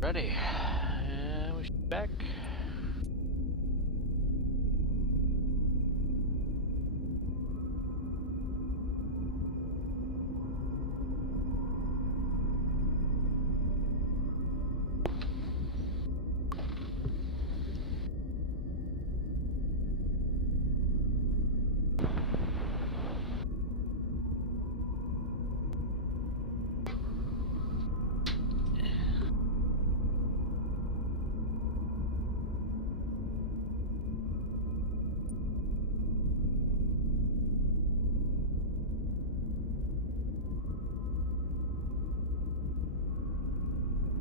Ready. And we should be back.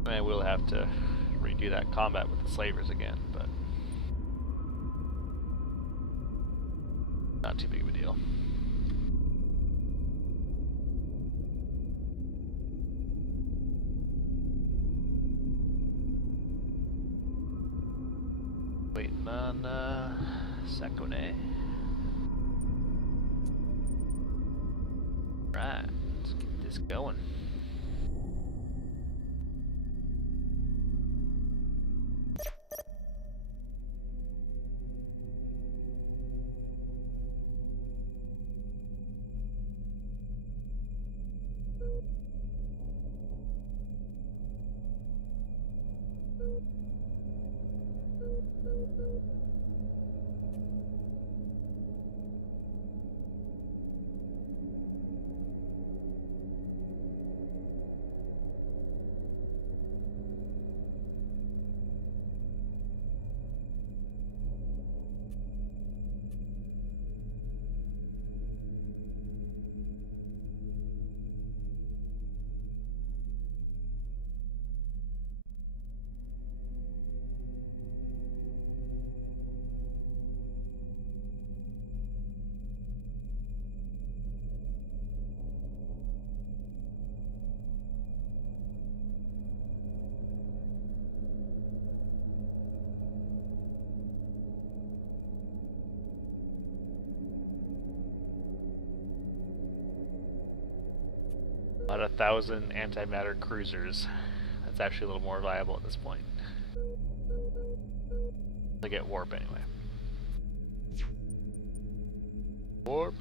I will have to redo that combat with the slavers again, but not too big of a deal. Waiting on Sakone. Right, let's get this going. About 1,000 antimatter cruisers. That's actually a little more viable at this point. To get warp anyway. Warp.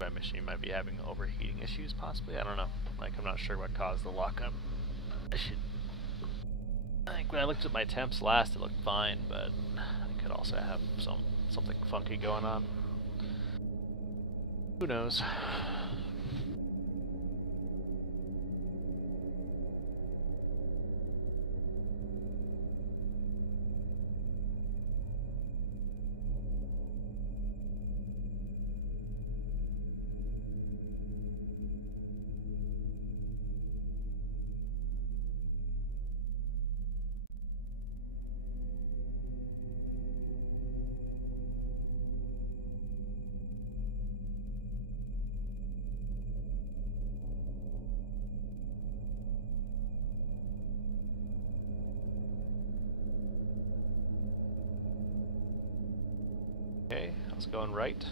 My machine might be having overheating issues, possibly. I don't know. Like, I'm not sure what caused the lockup. I think when I looked at my temps last, it looked fine, but I could also have something funky going on. Who knows? Okay, I was going right.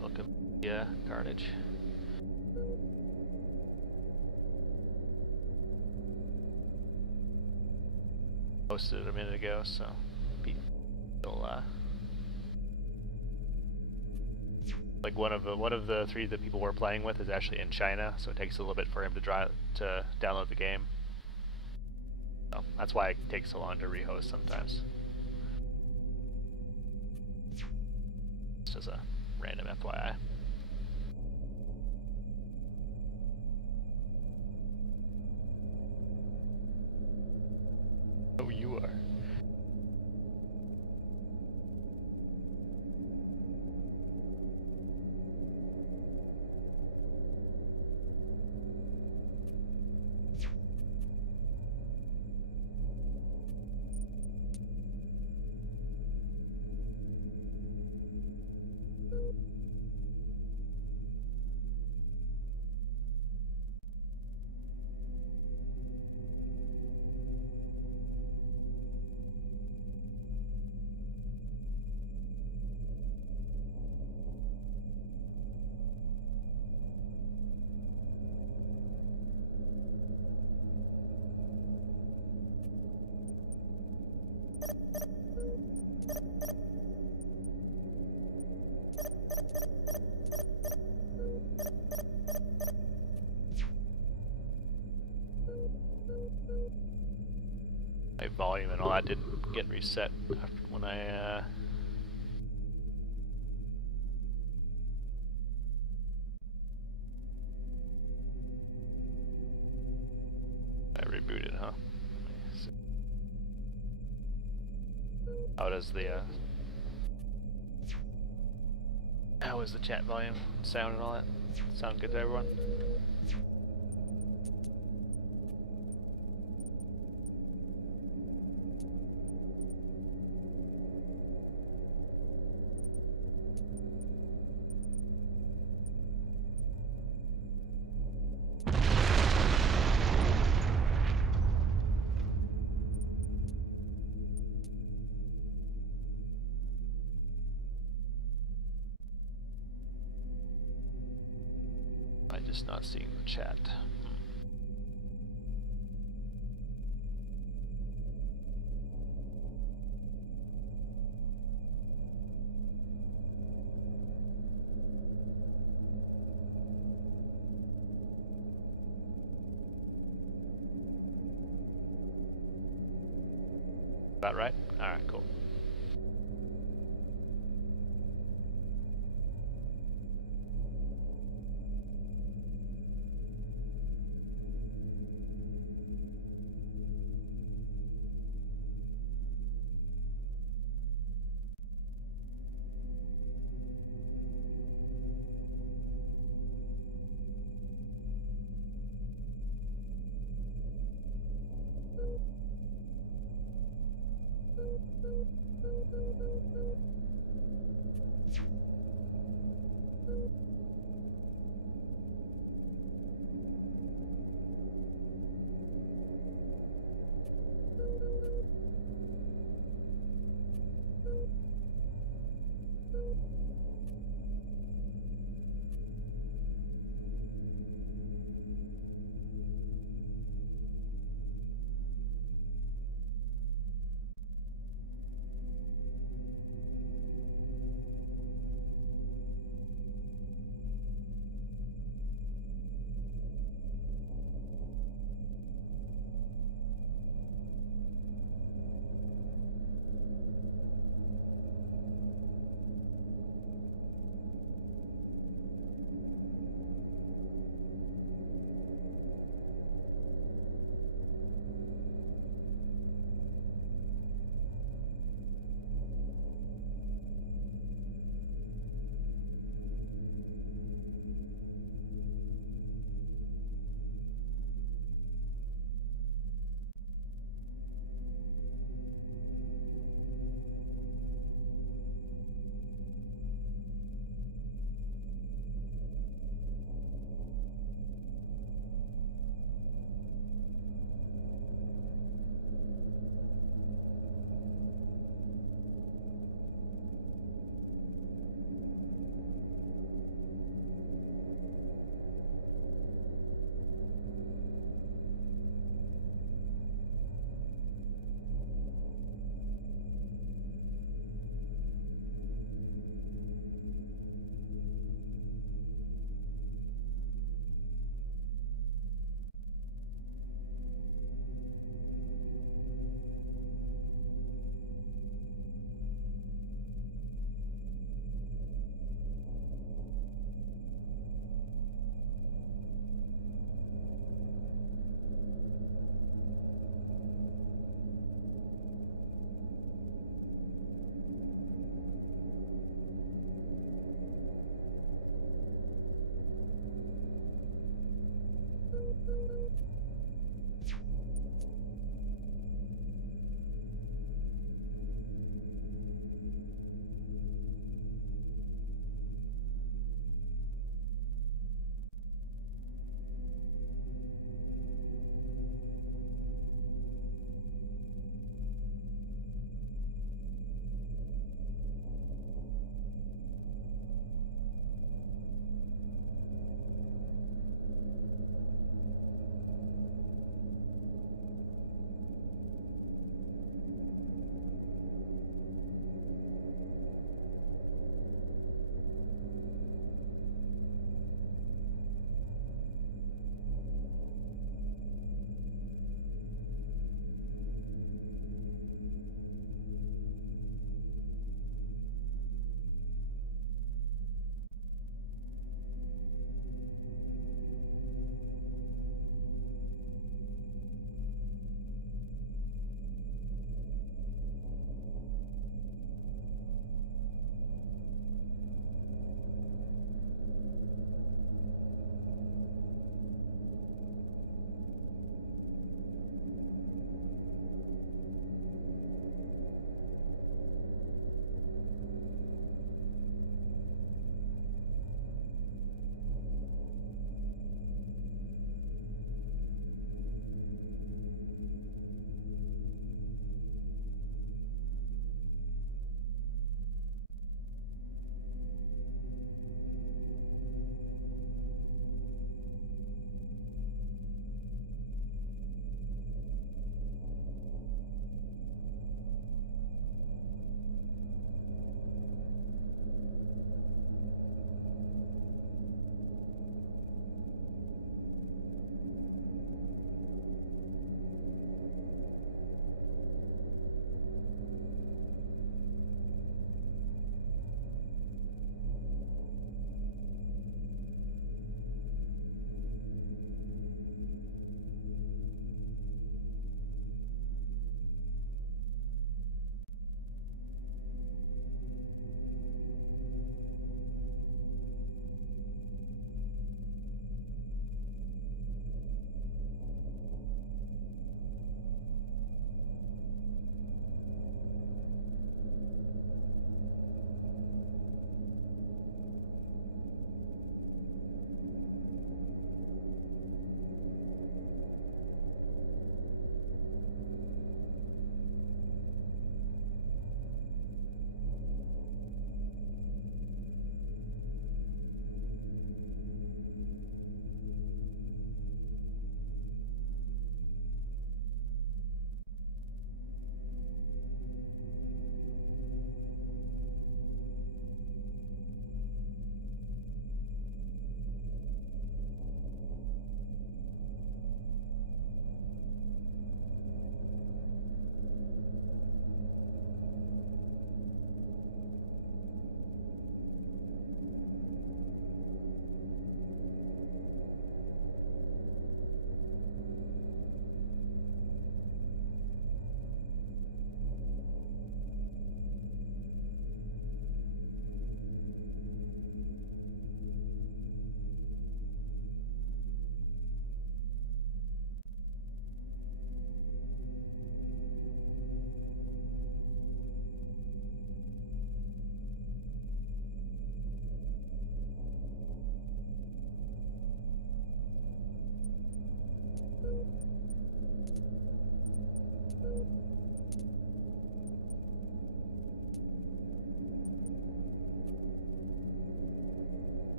Look at the carnage. Posted it a minute ago, so people like one of the three that people were playing with is actually in China, so it takes a little bit for him to download the game. So that's why it takes so long to rehost sometimes. Just as a random FYI. Oh, you are. my volume and all that didn't get reset after when I rebooted, huh? How does the how is the chat volume, sound and all that? Sound good to everyone? I'm just not seeing the chat. About right? Alright, cool.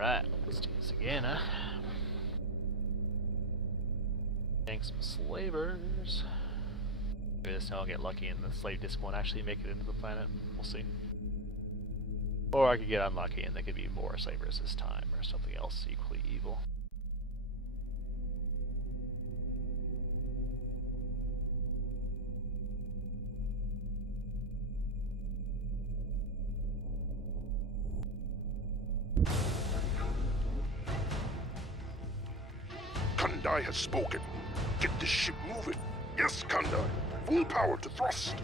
Alright, let's do this again, huh? Getting some slavers. Maybe this time I'll get lucky and the slave disc won't actually make it into the planet. We'll see. Or I could get unlucky and there could be more slavers this time, or something else equally evil. Kandai has spoken. Get this ship moving. Yes, Kandai. Full power to thrust.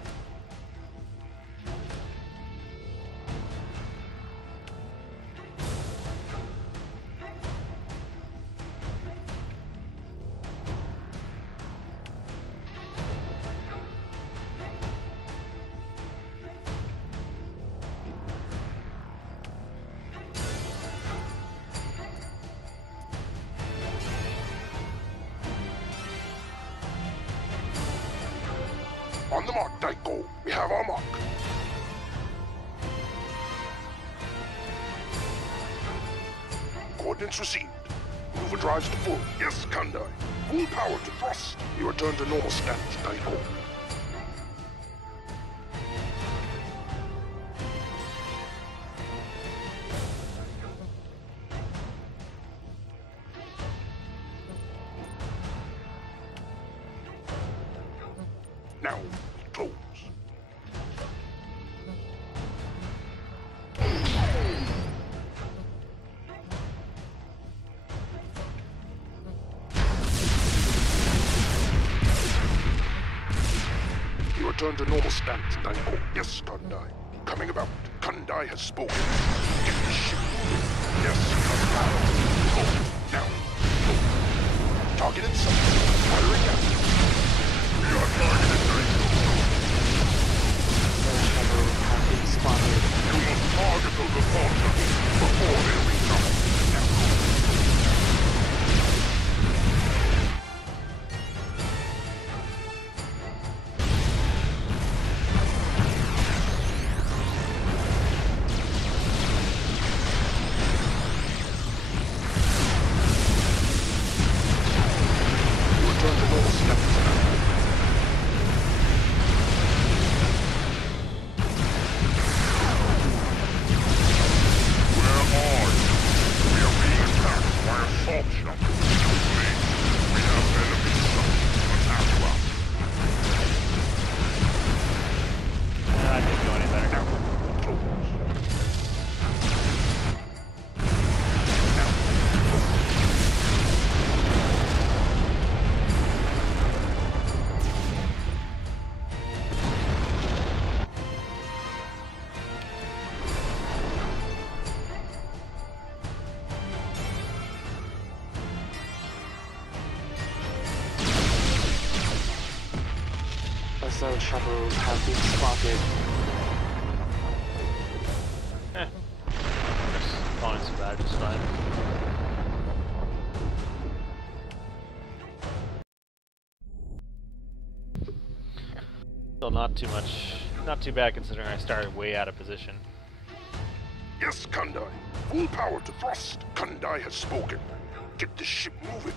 On the mark, Daiko. We have our mark. Coordinates received. Maneuver drives to full. Yes, Kandai. Full power to thrust. You return to normal stance, Daiko. Now, close. You return to normal stance, Daiko. Yes, Kandai. Coming about. Kandai has spoken. Get the ship moving. Yes, Kandai. Go. Now, go. Target in sight. Firing out. We are targeted, Daiko. Spotted. You must target those opponents before they reach us. You return to normal steps. I didn't go any better. Vessel shuttles have been spotted. Opponents survived just fine. Still not too bad considering I started way out of position. Yes, Kandai. Full power to thrust. Kandai has spoken. Get the ship moving.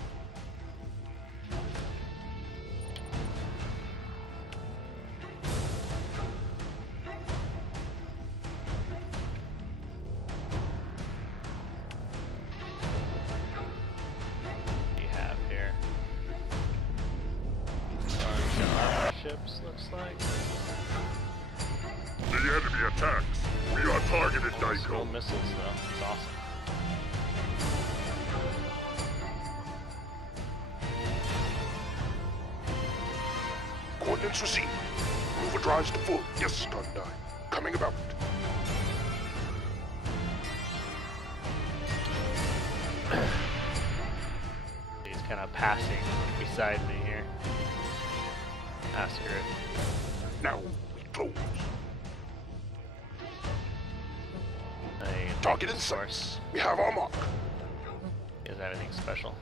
What do you have here? Armor ships, looks like. The enemy attacks. We are targeted, No Daiko. missiles though. It's awesome. Coordinates received. Maneuver drives to full. Yes, Kandai. Coming about. He's kind of passing beside me here. Accurate. Now, we close. Target in sight. We have our mark. He doesn't have anything special.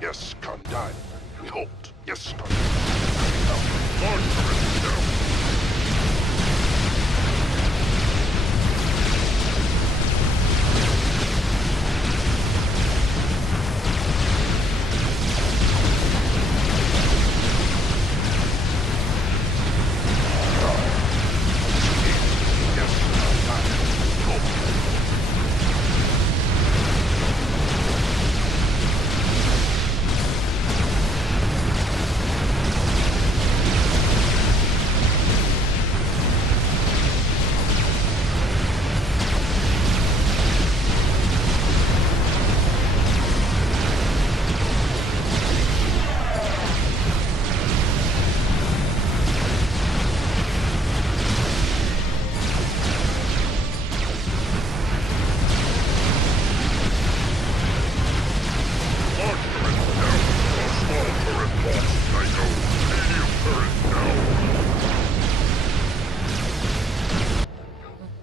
Yes, Kandai. Behold. Yes, Kandai. Large turret down.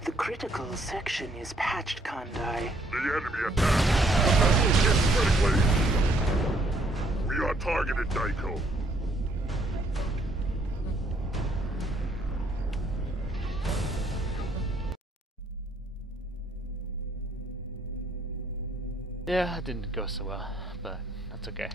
The critical section is patched, Kandai. The enemy attack. The vessel hit critically. We are targeted, Daiko. Yeah, it didn't go so well, but that's okay.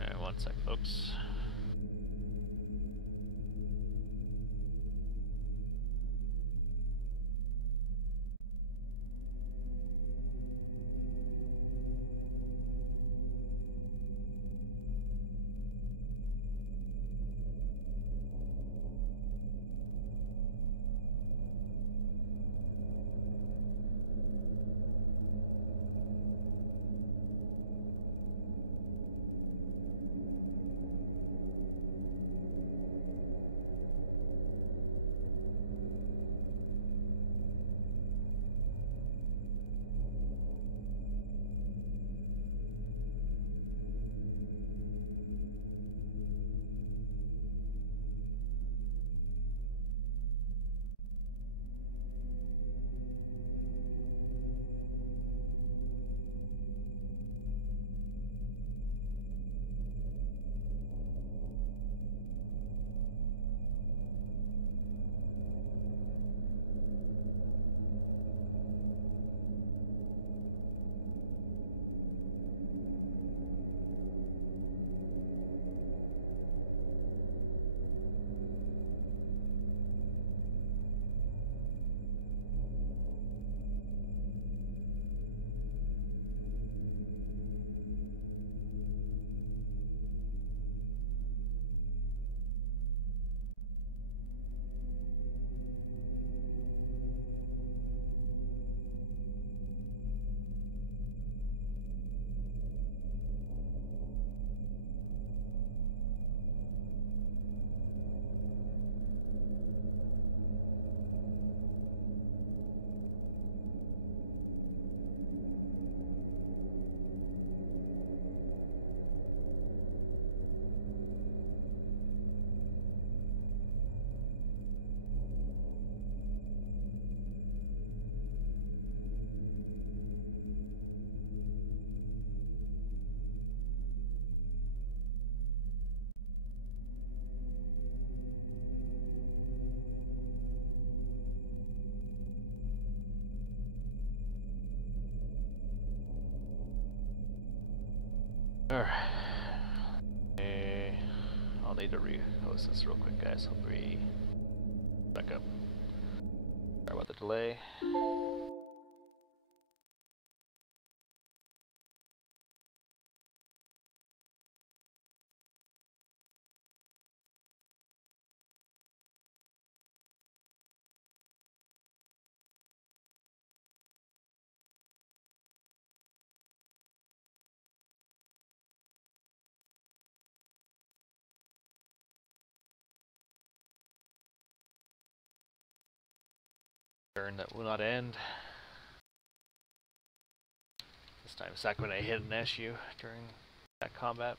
Alright, one sec, folks. Alright. I'll need to re-host this real quick, guys. I'll be back up. Sorry about the delay. Turn that will not end. This time Sakura hit an issue during that combat.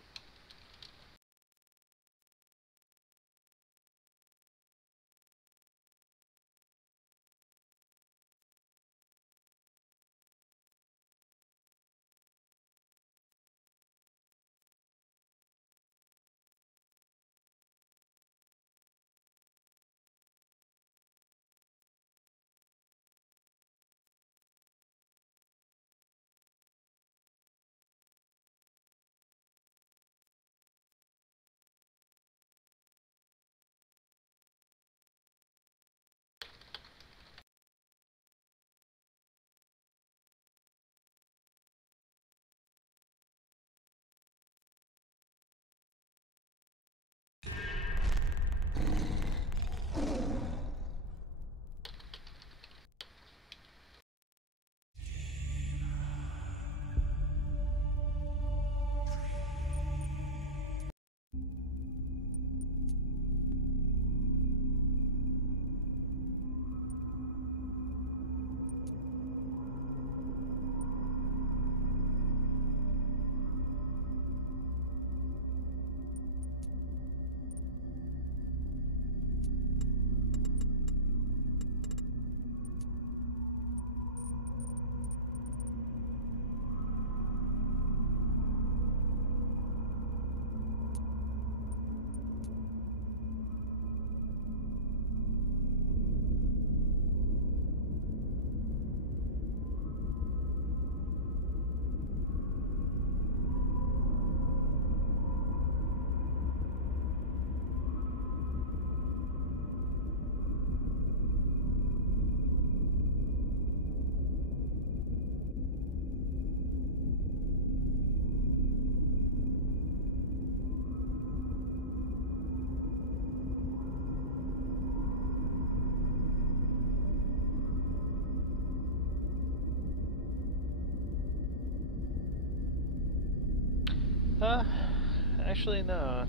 Actually no.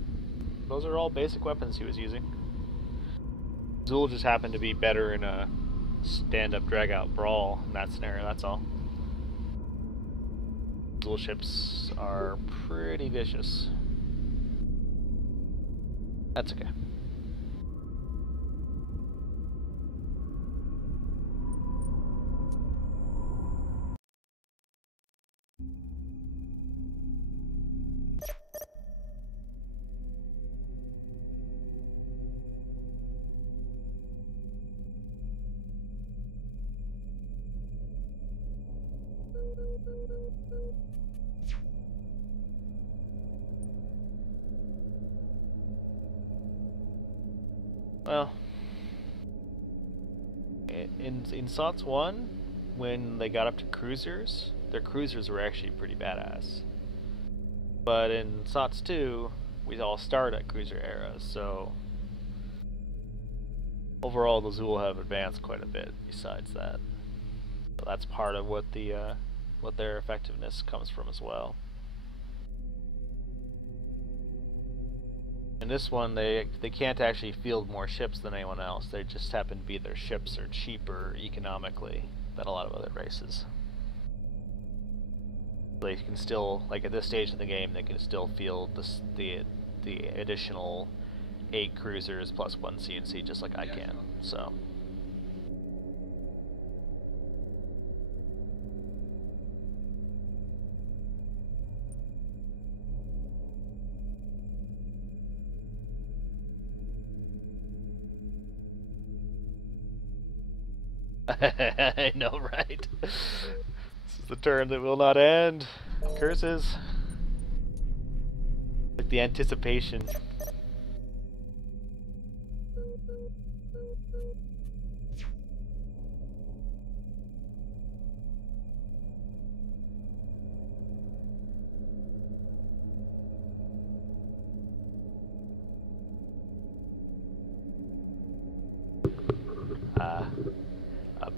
Those are all basic weapons he was using. Zool just happened to be better in a stand-up drag-out brawl in that scenario, that's all. Zool ships are pretty vicious. That's okay. Well, in SOTS 1, when they got up to cruisers, their cruisers were actually pretty badass. But in SOTS 2, we all start at cruiser eras, so overall the Zool have advanced quite a bit besides that. So that's part of what the what their effectiveness comes from as well. In this one, they can't actually field more ships than anyone else. They just happen to be their ships are cheaper economically than a lot of other races. They can still, like at this stage of the game, they can still field the additional 8 cruisers plus 1 CNC just like I can. So. I know, right? This is the turn that will not end. Curses. the anticipation.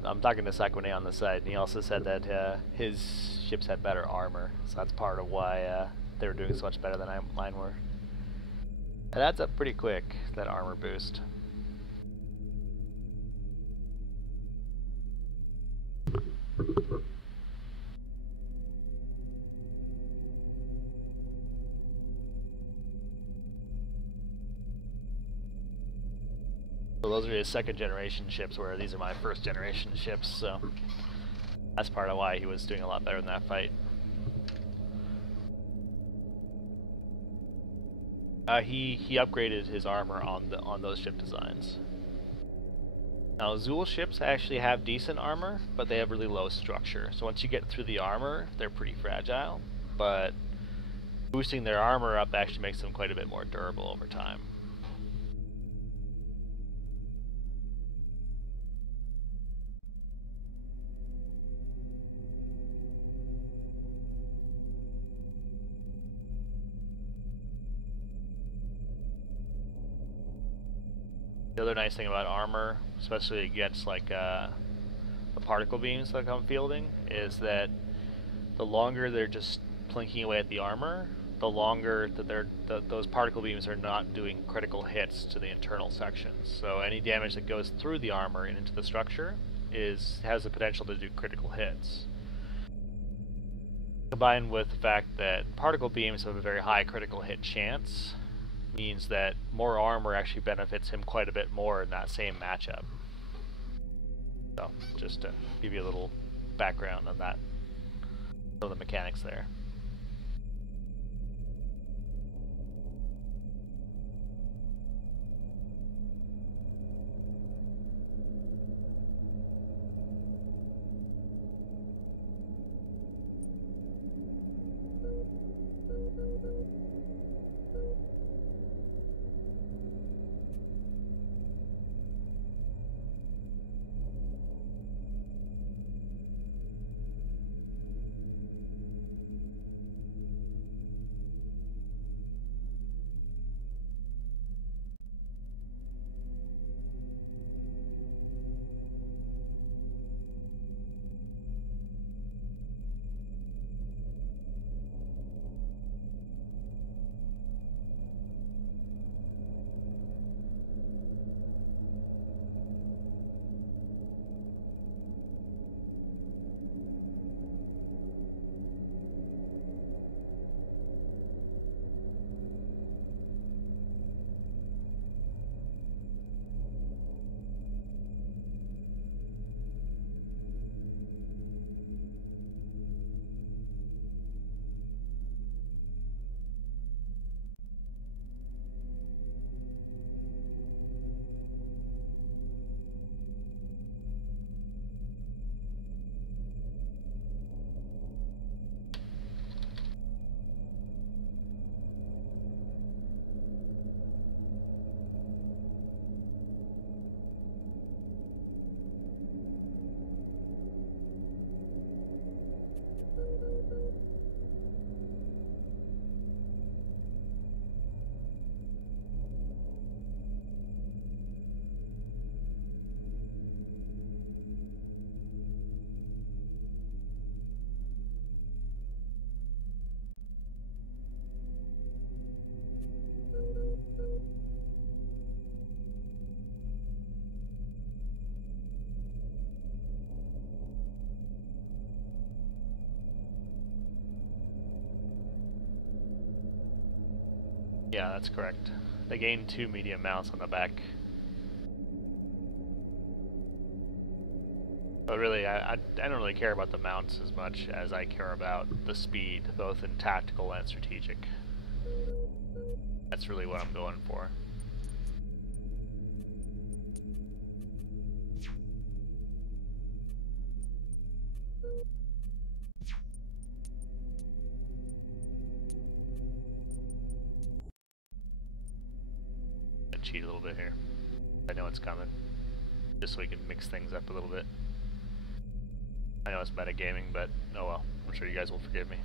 I'm talking to Sakune on the side, and he also said that his ships had better armor, so that's part of why they were doing so much better than mine were. It adds up pretty quick, that armor boost. So those are his second generation ships, where these are my first generation ships, so that's part of why he was doing a lot better in that fight. He upgraded his armor on those ship designs. Now Zool ships actually have decent armor, but they have really low structure. So once you get through the armor, they're pretty fragile, but boosting their armor up actually makes them quite a bit more durable over time. The other nice thing about armor, especially against like the particle beams that come fielding, is that the longer they're just plinking away at the armor, the longer that those particle beams are not doing critical hits to the internal sections. So any damage that goes through the armor and into the structure has the potential to do critical hits. Combined with the fact that particle beams have a very high critical hit chance, means that more armor actually benefits him quite a bit more in that same matchup. So, just to give you a little background on that, some of the mechanics there. Yeah, that's correct. They gain 2 medium mounts on the back. But really, I don't really care about the mounts as much as I care about the speed, both in tactical and strategic. That's really what I'm going for. cheat a little bit here. I know it's coming. Just so we can mix things up a little bit. I know it's metagaming, but oh well. I'm sure you guys will forgive me.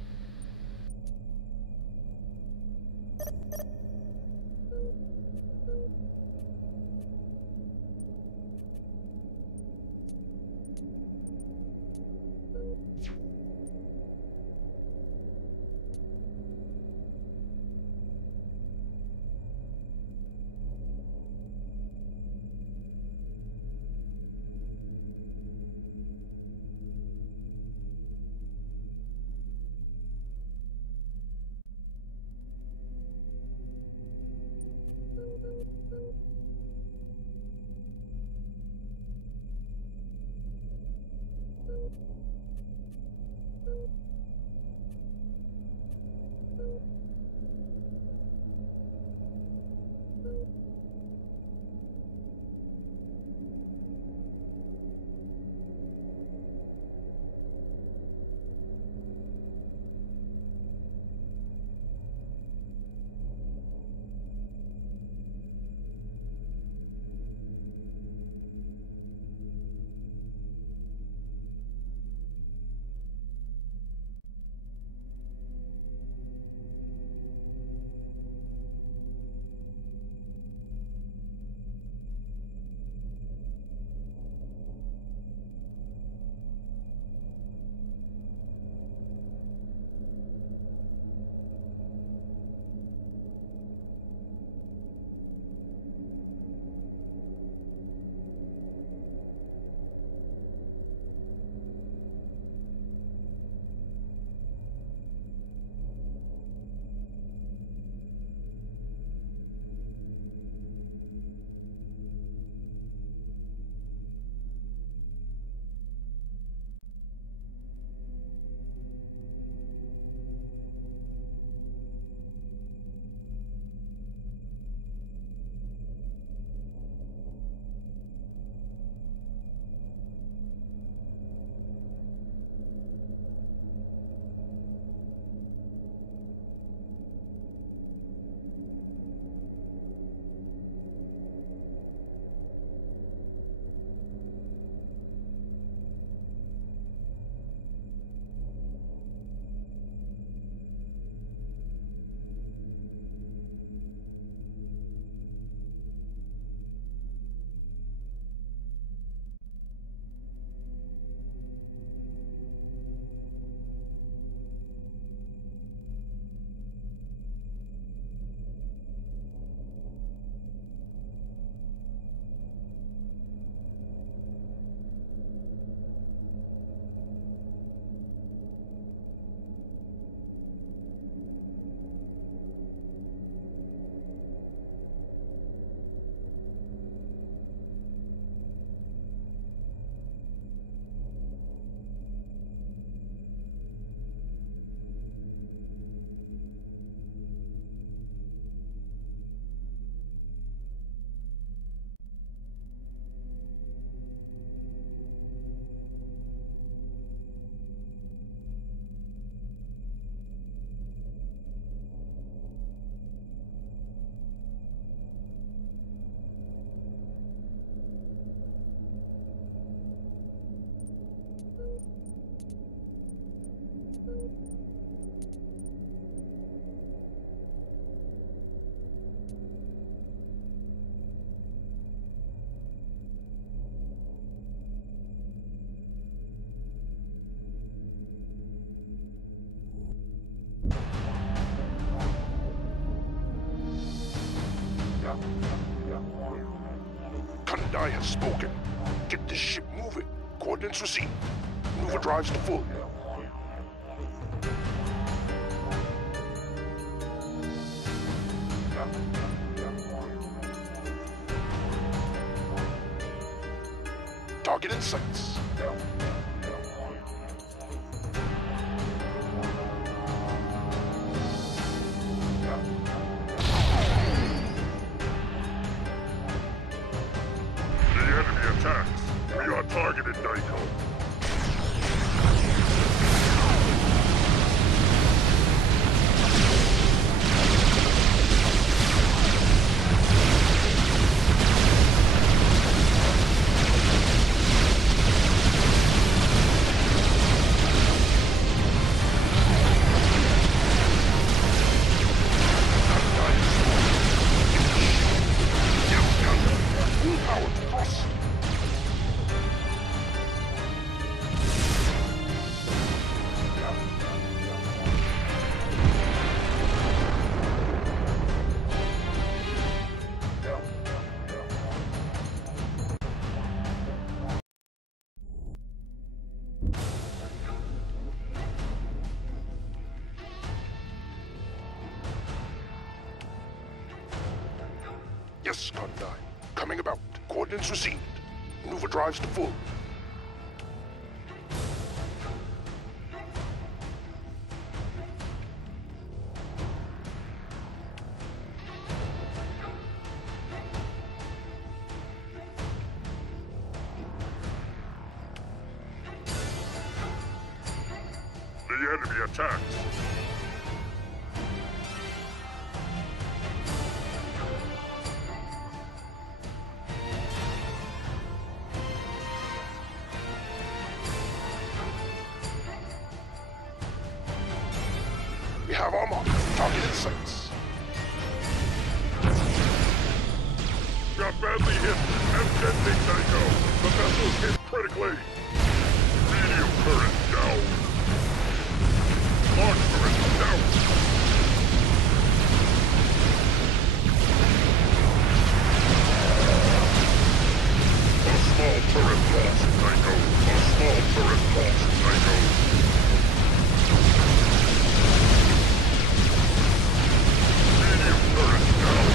Kandai has spoken. Get this ship moving. Coordinates received. Maneuver drives to full. Target in sights. Attacks. We are targeted, Naito. powered thrust. Yes, Kandai. Coming about. Coordinates received. Maneuver drives to full. The enemy attacks. We have our mark. Target in sights. Got badly hit. M10 Psycho. The vessel's hit critically. Medium current down. Large current down. A small turret lost, Psycho. A small turret lost, Psycho. Medium turret down.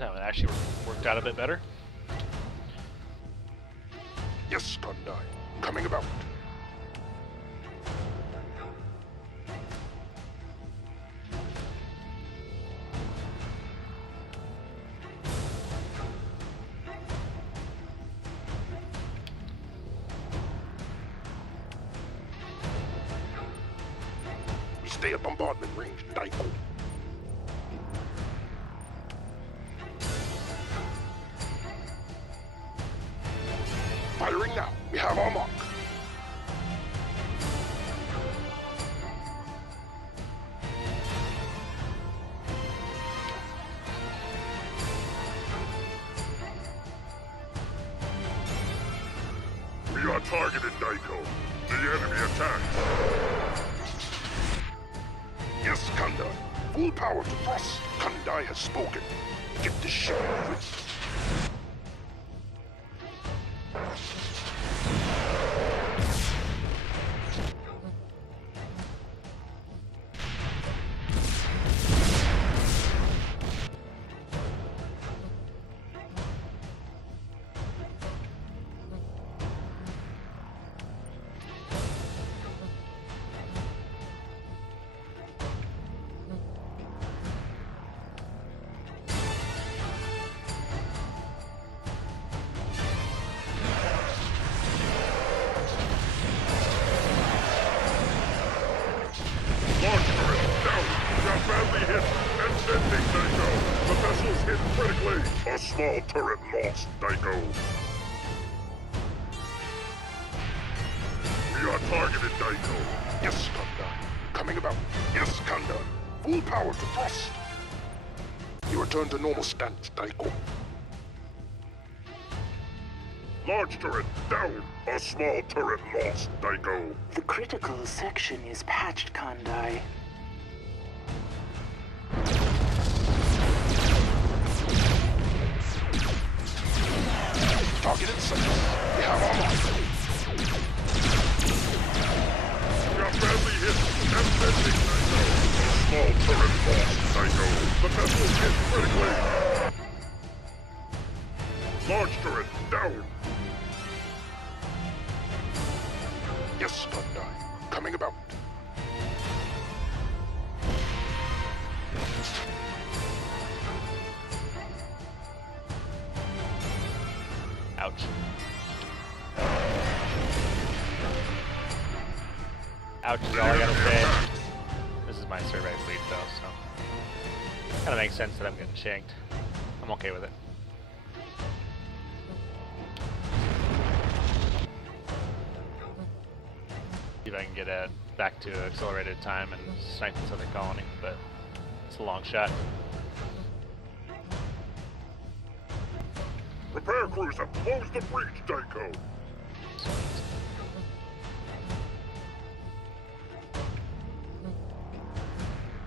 time it actually worked out a bit better. Yes, Kandai. Coming about. Stay at bombardment range, Daiko. Firing now. We have our mark. We are targeted, Daiko. The enemy attacks. Yes, Kandai. Full power to thrust. Kandai has spoken. Get the ship moving. Launch turret down. Got badly hit and sending, Daiko. The vessel's hit critically. A small turret lost, Daiko. We are targeted, Daiko. Yes, Kandai. Coming about. Yes, Kandai. Full power to thrust. You return to normal stance, Daiko. Large turret down. A small turret lost, Daiko. The critical section is patched, Kandai. Target in sight. We have our mark. Got badly hit and sending, Daiko. A small turret lost, Daiko. The vessel's hit critically. Large turret down. Yes, Kandai. Coming about. Ouch. Ouch is all I gotta say. This is my survey fleet though, so kinda makes sense that I'm getting shanked. I'm okay with it. See if I can get back to accelerated time and snipe this other colony, but it's a long shot. Repair crews have closed the breach, Daiko.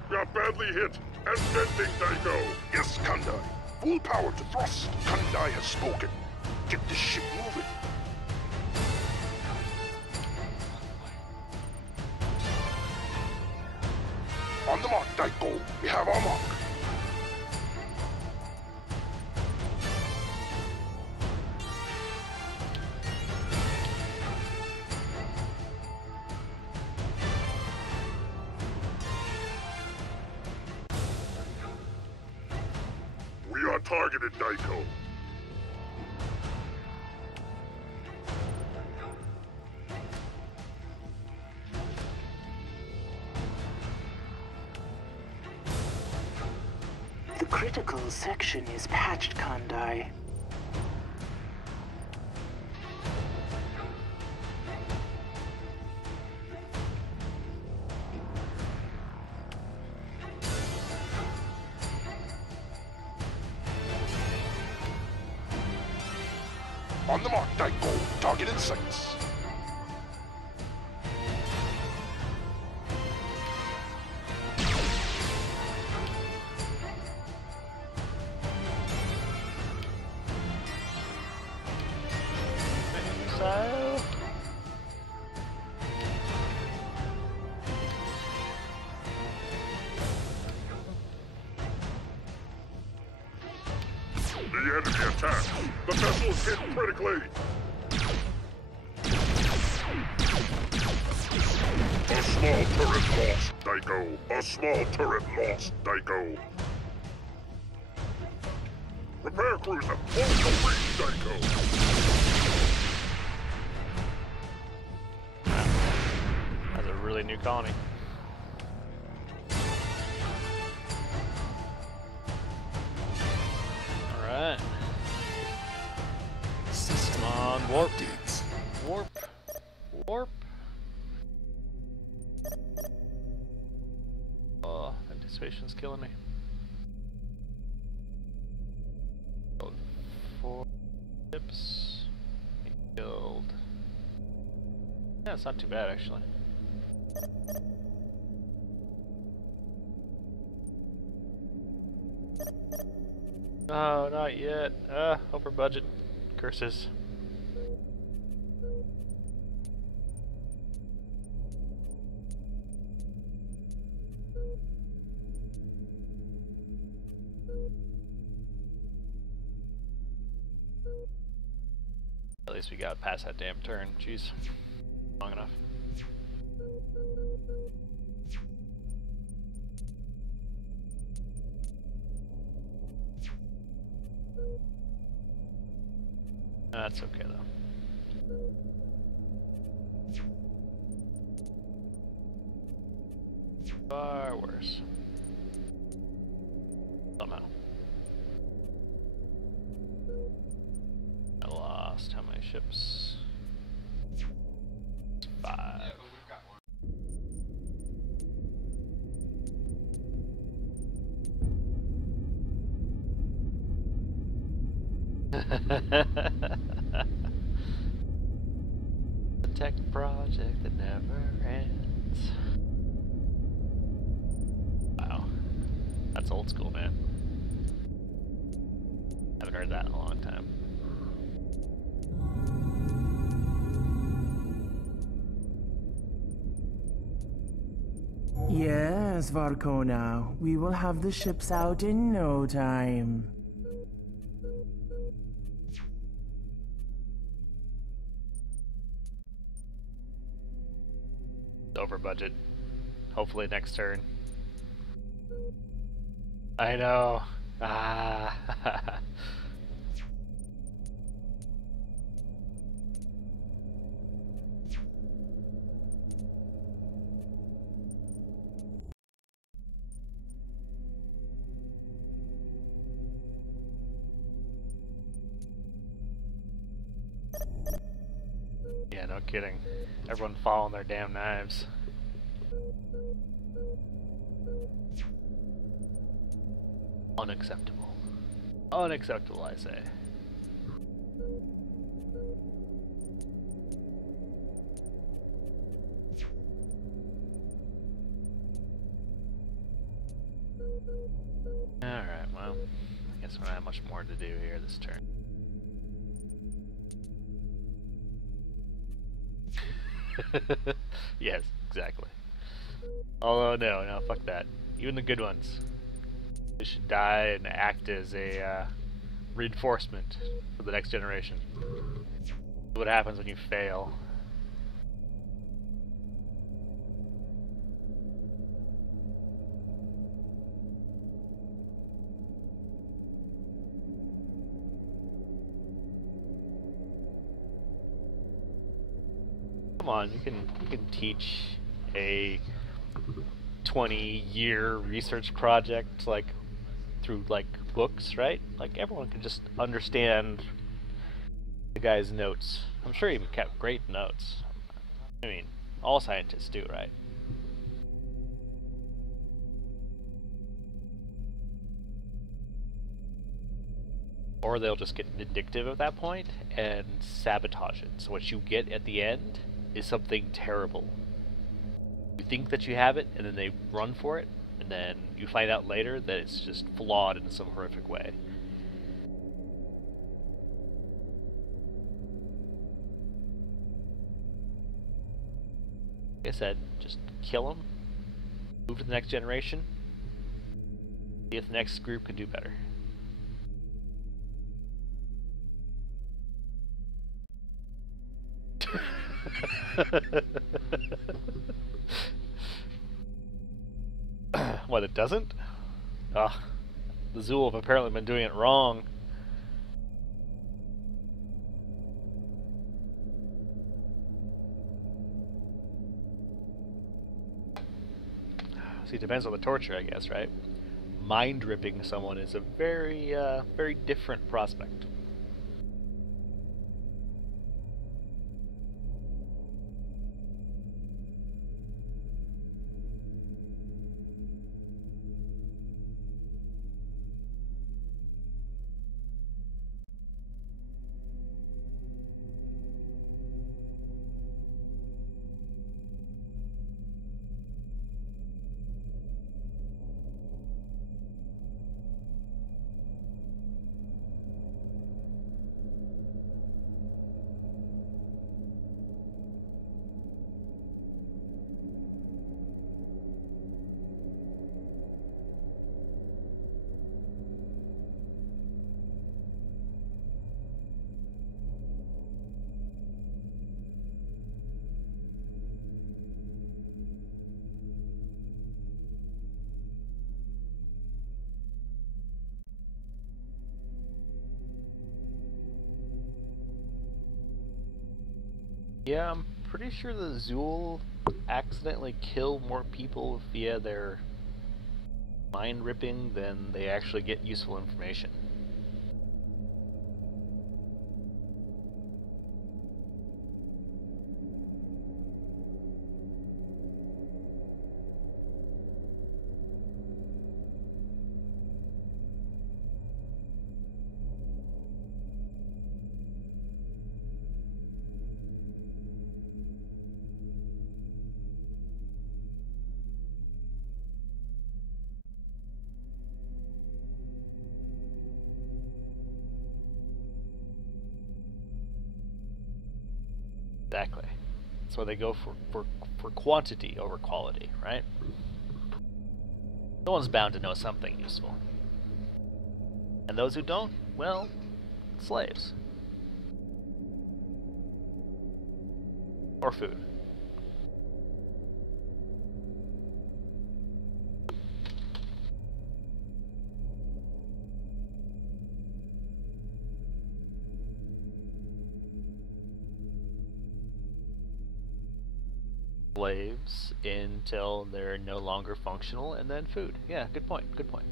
Got badly hit and sending, Daiko. Yes, Kandai. Full power to thrust. Kandai has spoken. Get the ship moving. On the mark, Daiko. We have our mark. We are targeted, Daiko. The critical section is patched, Kandai. On the mark, Daiko. Target in sights. So enemy attack. The vessel is hit critically. A small turret lost, Daiko. A small turret lost, Daiko. Repair crews have closed the reach, Daiko. That's a really new colony. Alright. Come on, warp. Warp. Warp. Oh, anticipation's killing me. 4 ships. Killed. Yeah, it's not too bad actually. No, not yet. Over budget. Curses. At least we got past that damn turn. Jeez. Long enough. That's okay though. Far worse. Somehow. I lost how many ships? 5. The tech project that never ends. Wow. That's old school, man. Haven't heard that in a long time. Yes, Varkona. We will have the ships out in no time. Over budget. Hopefully next turn. I know. Ah. Yeah, no kidding. Everyone following their damn knives. Unacceptable. Unacceptable, I say. Alright, well, I guess we don't have much more to do here this turn. Yes, exactly. Although, no, fuck that. Even the good ones. They should die and act as a reinforcement for the next generation. What happens when you fail? Come on, you can teach a 20-year research project like through like books, right? Like everyone can just understand the guy's notes. I'm sure he kept great notes. I mean, all scientists do, right? Or they'll just get vindictive at that point and sabotage it. So what you get at the end is something terrible. You think that you have it, and then they run for it, and then you find out later that it's just flawed in some horrific way. Like I said, just kill them, move to the next generation, see if the next group can do better. What, it doesn't? Ah, the Zool have apparently been doing it wrong. See, it depends on the torture, I guess, right? Mind ripping someone is a very, very different prospect. Yeah, I'm pretty sure the Zool accidentally kill more people via their mind ripping than they actually get useful information. Exactly. That's why they go for quantity over quality, right? Someone's bound to know something useful. And those who don't, well, slaves. Or food. Slaves until they're no longer functional, and then food. Yeah, good point, good point.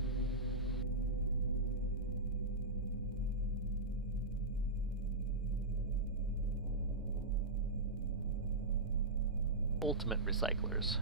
Ultimate recyclers.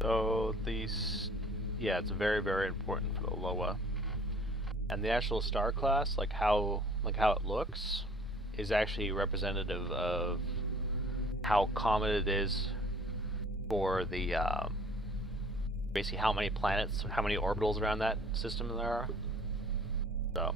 So these, yeah, it's very, very important for the Loa. And the actual star class, like how it looks, is actually representative of how common it is for the basically how many planets, how many orbitals around that system there are. So.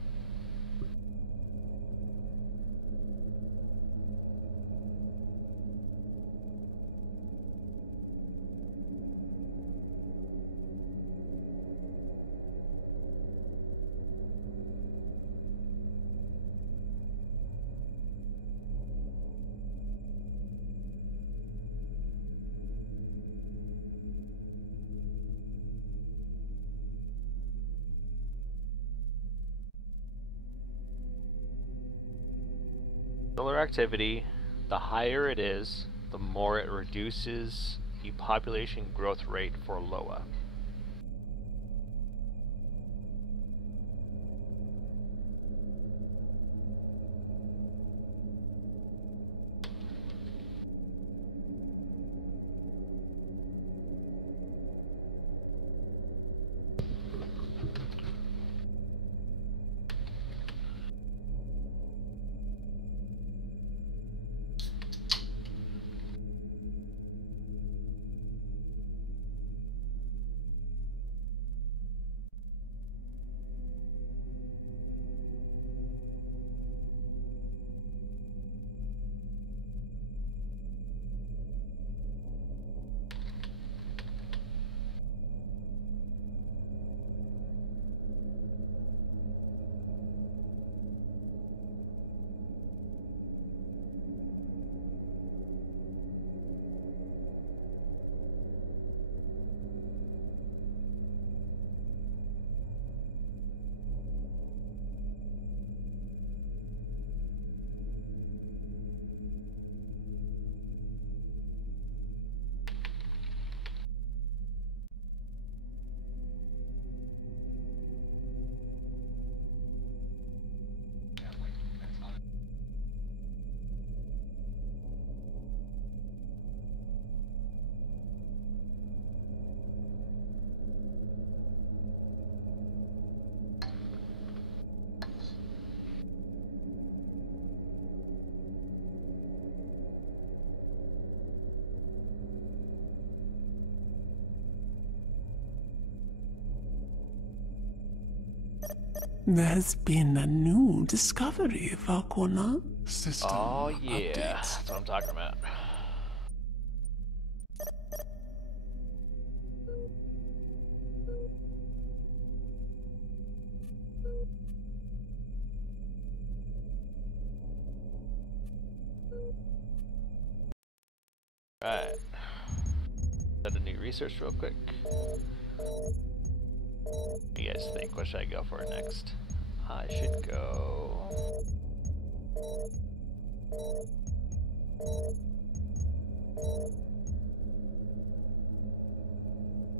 Solar activity, the higher it is, the more it reduces the population growth rate for Loa. There's been a new discovery, Valkona. System Oh yeah, update. that's what I'm talking about. Right. Set a new research real quick. What do you guys think? What should I go for next? I should go...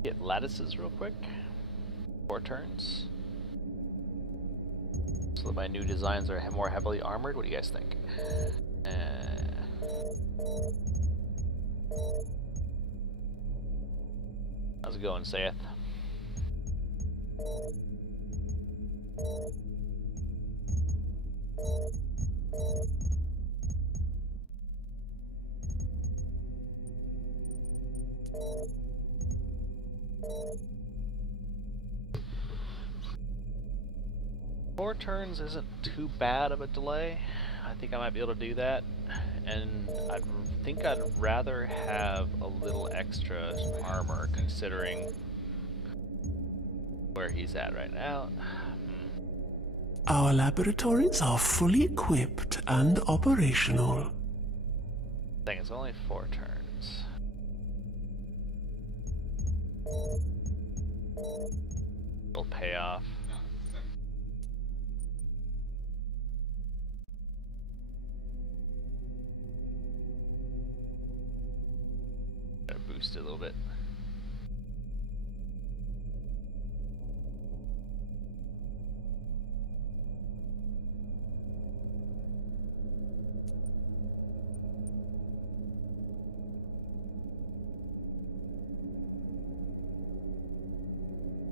get lattices real quick. 4 turns. So that my new designs are more heavily armored. What do you guys think? How's it going, Seth? Four turns isn't too bad of a delay. I think I might be able to do that, and I think I'd rather have a little extra armor considering where he's at right now. Our laboratories are fully equipped and operational. I think it's only 4 turns. It'll pay off. Gotta boost it a little bit.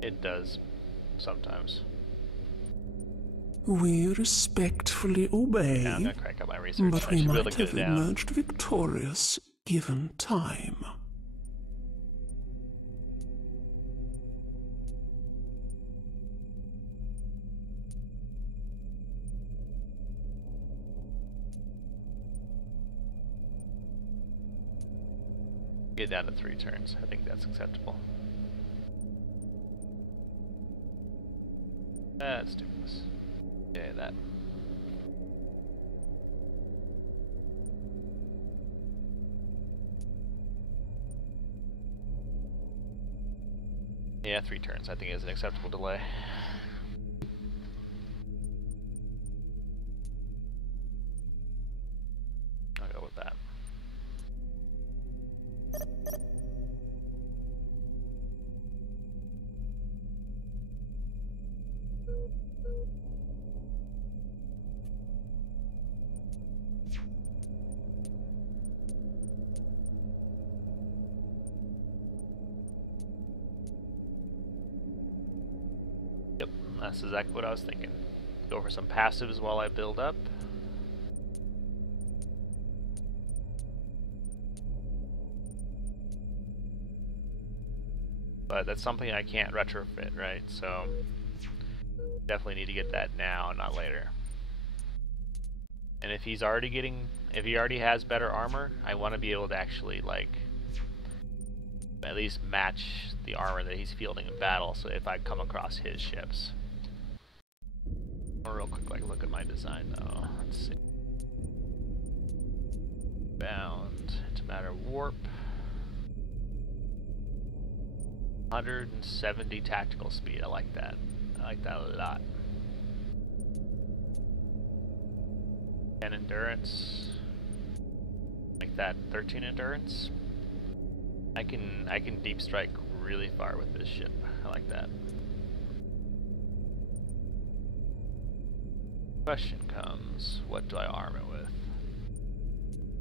It does, sometimes. We respectfully obey, Yeah, I'm gonna crank up my research. but I we should be able might to get have it down. emerged victorious given time. Get down to 3 turns. I think that's acceptable. Let's do this. Okay, that. Yeah, 3 turns I think is an acceptable delay. I'll go with that. Yep, that's exactly what I was thinking. Go for some passives while I build up. But that's something I can't retrofit, right? So definitely need to get that now, not later. And if he already has better armor, I want to be able to actually like at least match the armor that he's fielding in battle. So if I come across his ships, real quick, like look at my design though. Let's see. Bound to matter warp. 170 tactical speed. I like that. I like that a lot. 10 endurance. Like that. 13 endurance. I can deep strike really far with this ship. I like that. Question comes, what do I arm it with?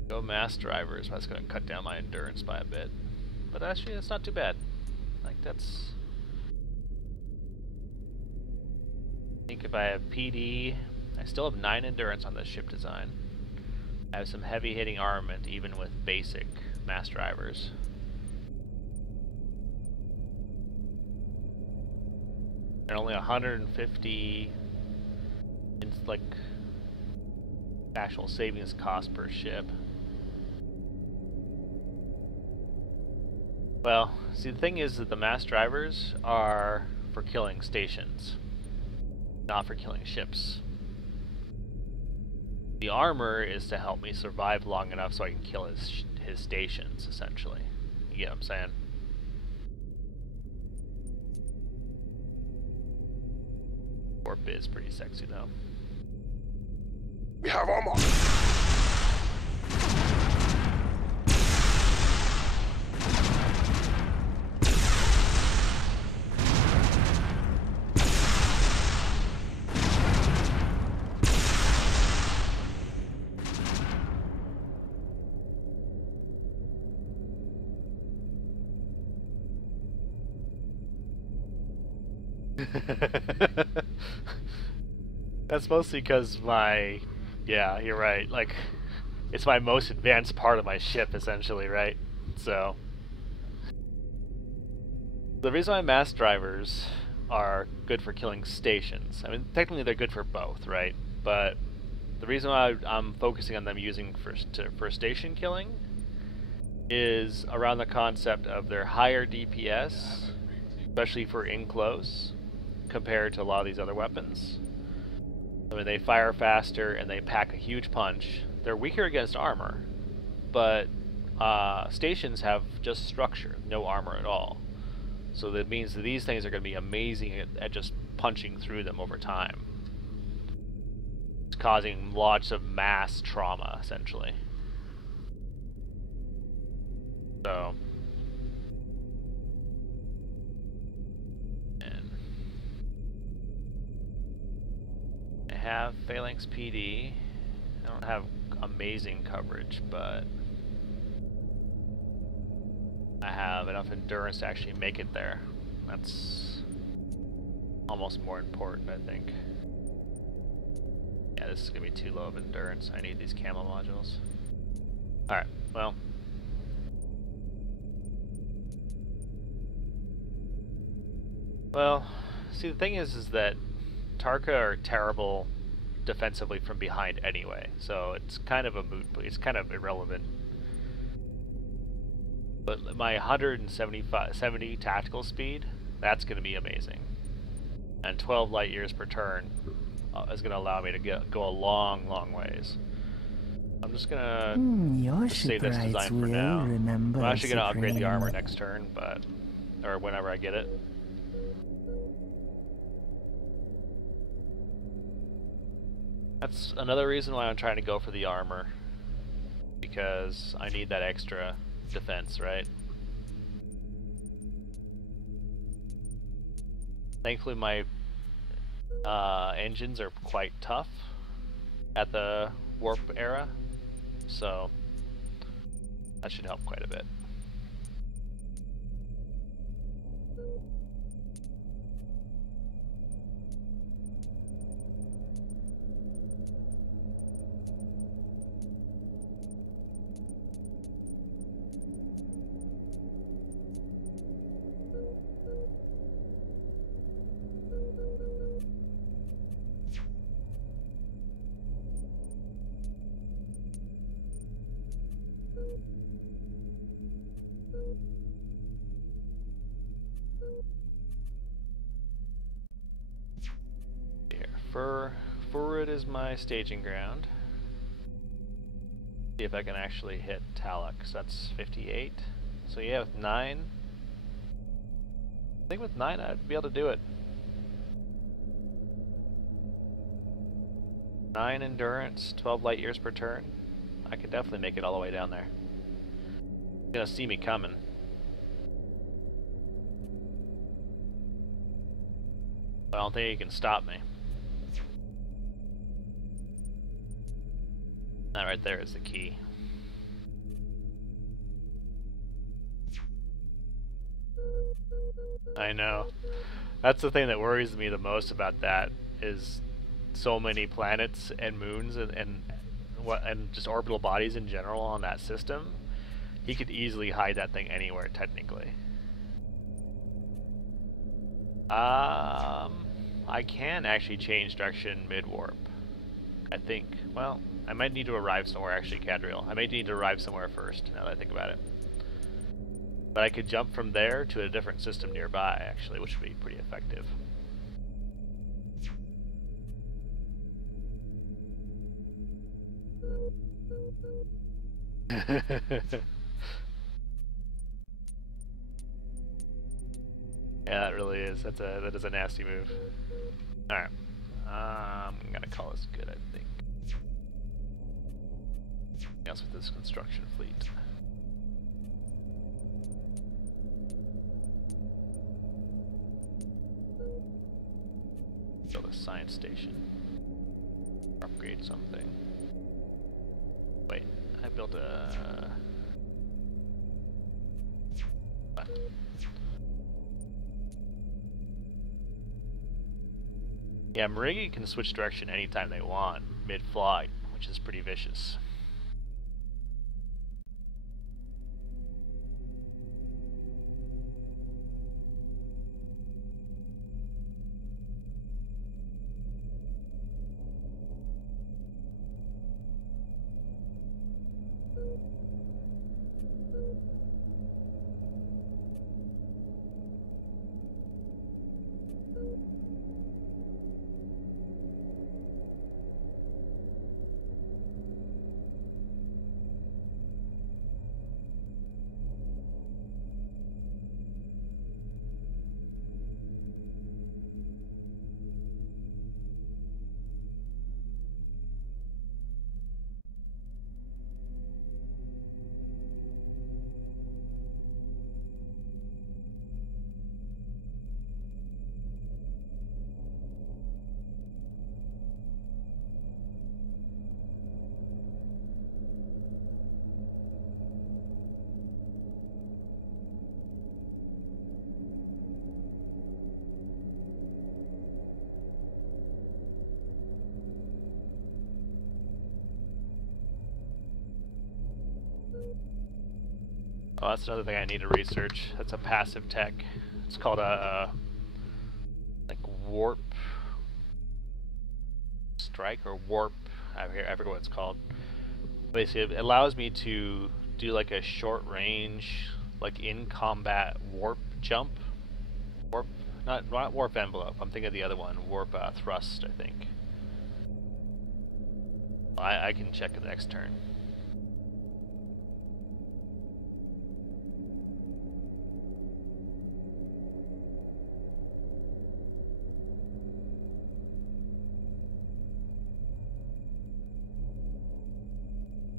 Go mass drivers. That's going to cut down my endurance by a bit. But actually, that's not too bad. Like that's. I think if I have PD, I still have 9 endurance on this ship design. I have some heavy hitting armament even with basic mass drivers. And only 150 in like actual savings cost per ship. Well, see, the thing is that the mass drivers are for killing stations, not for killing ships. The armor is to help me survive long enough so I can kill his stations, essentially. You get what I'm saying? Warp is pretty sexy, though. We have our mark. That's mostly because yeah, you're right, like, it's my most advanced part of my ship, essentially, right? So, the reason why mass drivers are good for killing stations, I mean, technically they're good for both, right? But the reason why I'm focusing on them using for station killing is around the concept of their higher DPS, especially for in-close, compared to a lot of these other weapons. I mean, they fire faster and they pack a huge punch. They're weaker against armor, but stations have just structure, no armor at all. So that means that these things are going to be amazing at just punching through them over time. It's causing lots of mass trauma, essentially. So... I have Phalanx PD. I don't have amazing coverage, but I have enough endurance to actually make it there. That's almost more important, I think. Yeah, this is gonna be too low of endurance. I need these camo modules. Alright, well. Well, see, the thing is that Tarka are terrible defensively from behind anyway, so it's kind of a moot, it's kind of irrelevant. But my 170 tactical speed, that's going to be amazing. And 12 light years per turn is going to allow me to go a long, long ways. I'm just going to save this design for now. I'm actually going to upgrade the armor next turn, or whenever I get it. That's another reason why I'm trying to go for the armor, because I need that extra defense, right? Thankfully my engines are quite tough at the warp era, so that should help quite a bit. Furud is my staging ground. See if I can actually hit Talak. So that's 58. So yeah, with 9. I think with 9 I'd be able to do it. 9 endurance, 12 light years per turn. I could definitely make it all the way down there. You're gonna see me coming. I don't think you can stop me. That right there is the key. I know. That's the thing that worries me the most about that, is so many planets and moons and just orbital bodies in general on that system. He could easily hide that thing anywhere, technically. I can actually change direction mid-warp, I think. Well, I might need to arrive somewhere, actually, Cadriel. I might need to arrive somewhere first, now that I think about it. But I could jump from there to a different system nearby, actually, which would be pretty effective. Yeah, that really is. That is a nasty move. Alright. I'm gonna call this good, I think. Anything else with this construction fleet? Build a science station. Upgrade something. Wait, I built a... What? Yeah, Marigi can switch direction anytime they want, mid-flight, which is pretty vicious. Oh, that's another thing I need to research. That's a passive tech. It's called a like warp strike or warp. I forget what it's called. Basically, it allows me to do like a short range, like in combat warp jump. Warp, not warp envelope. I'm thinking of the other one. Warp thrust, I think. I can check it the next turn.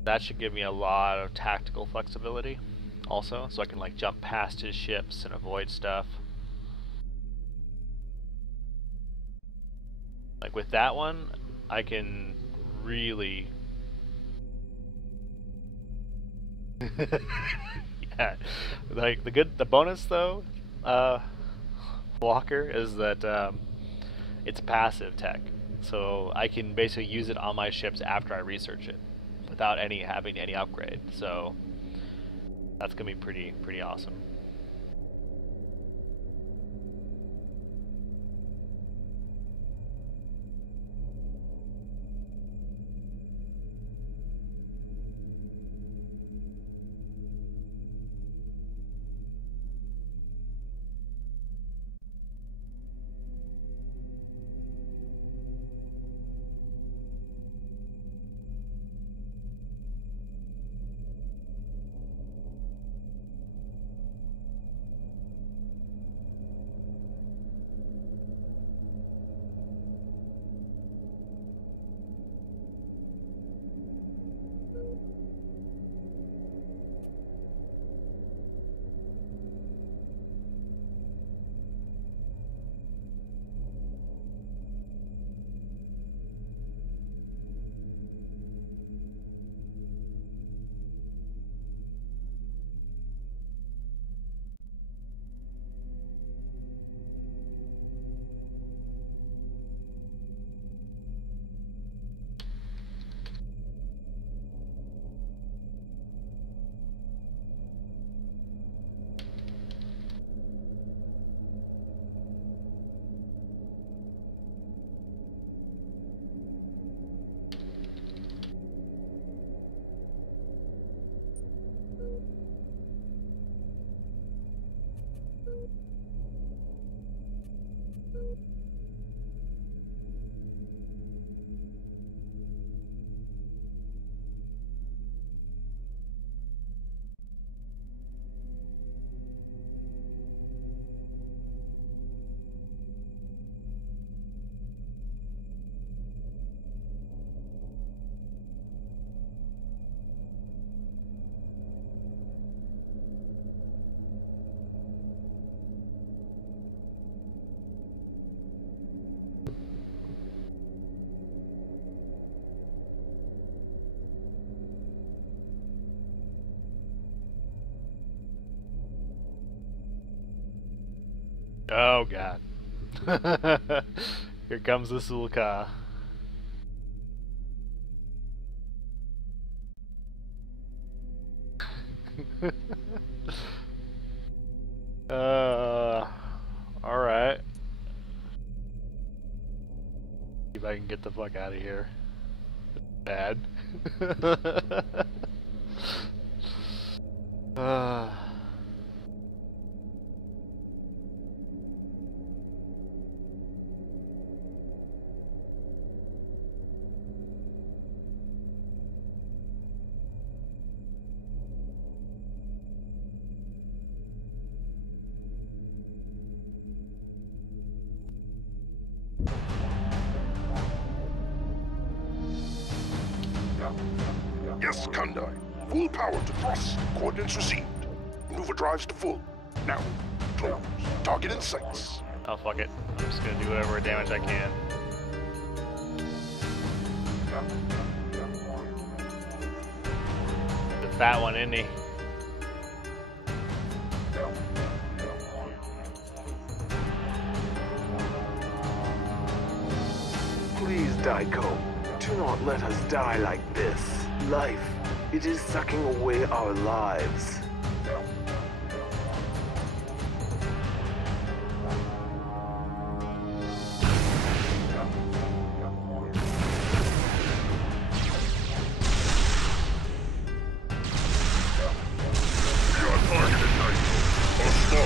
That should give me a lot of tactical flexibility also, so I can like jump past his ships and avoid stuff. Like with that one, I can really yeah, like the bonus though, Walker, is that it's passive tech, so I can basically use it on my ships after I research it without having any upgrade. So that's gonna be pretty awesome. Oh god. Here comes the Sulka. Alright. See if I can get the fuck out of here. Bad. Yes, Kandai. Full power to thrust. Coordinates received. Maneuver drives to full. Now, close. Target in sights. Oh, fuck it. I'm just gonna do whatever damage I can. The fat one, isn't he? Please, Daiko, do not let us die like this. Life, it is sucking away our lives.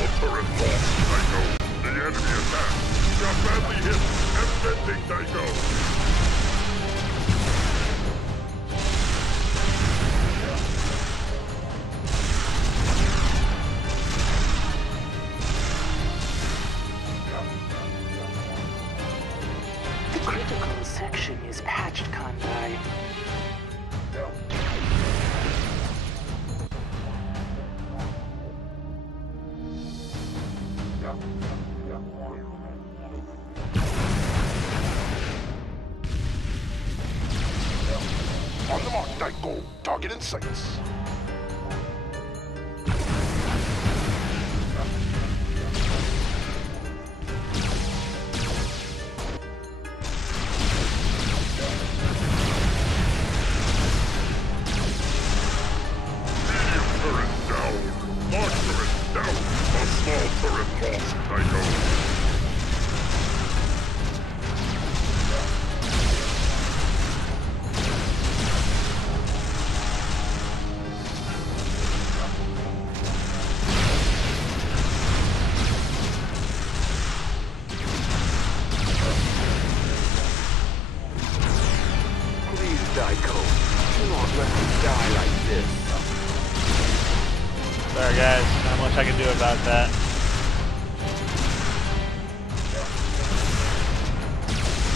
small turret lost, Tycho. The enemy attack. Got badly hit and bending, Tycho. The critical section is patched, Kandai. On the mark, Daiko. Target in sights. Medium turret down. Large turret down. A small turret lost, Tycho. Please, Daiko, do not let us die like this. Sorry guys, not much I can do about that.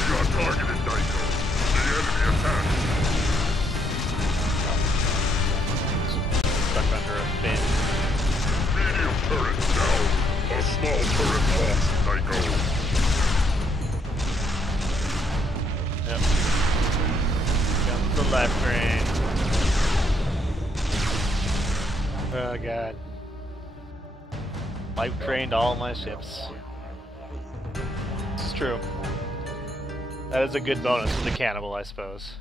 You are targeted, Daiko. The enemy attack. Stuck under a fin. Medium turret down. A small turret lost, Tycho. Yep. Comes the left train. Oh god. Life trained all my ships. This is true. That is a good bonus for the cannibal, I suppose.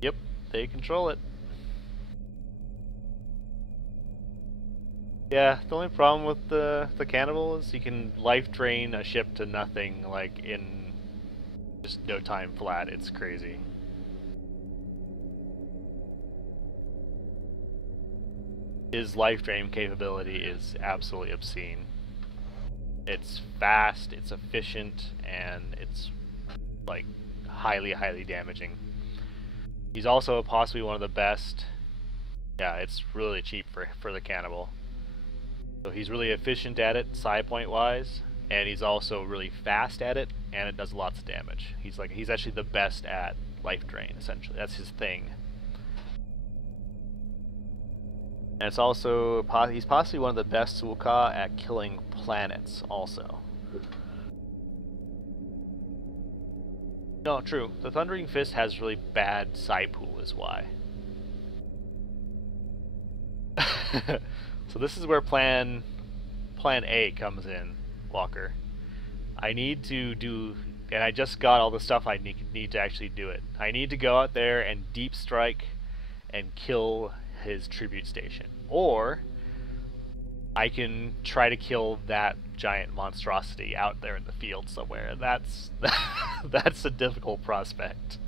Yep, they control it. Yeah, the only problem with the cannibal is you can life drain a ship to nothing, like in just no time flat. It's crazy. His life drain capability is absolutely obscene. It's fast, it's efficient, and it's like highly, highly damaging. He's also possibly one of the best. Yeah, it's really cheap for the cannibal. So he's really efficient at it, psi point wise, and he's also really fast at it, and it does lots of damage. He's actually the best at life drain, essentially. That's his thing. And it's also he's possibly one of the best Sul'Ka at killing planets, also. No, true. The Thundering Fist has really bad psi pool, is why. So this is where Plan A comes in, Walker. I need to do, and I just got all the stuff I need to actually do it. I need to go out there and deep strike and kill his tribute station. Or I can try to kill that giant monstrosity out there in the field somewhere. That's that's a difficult prospect.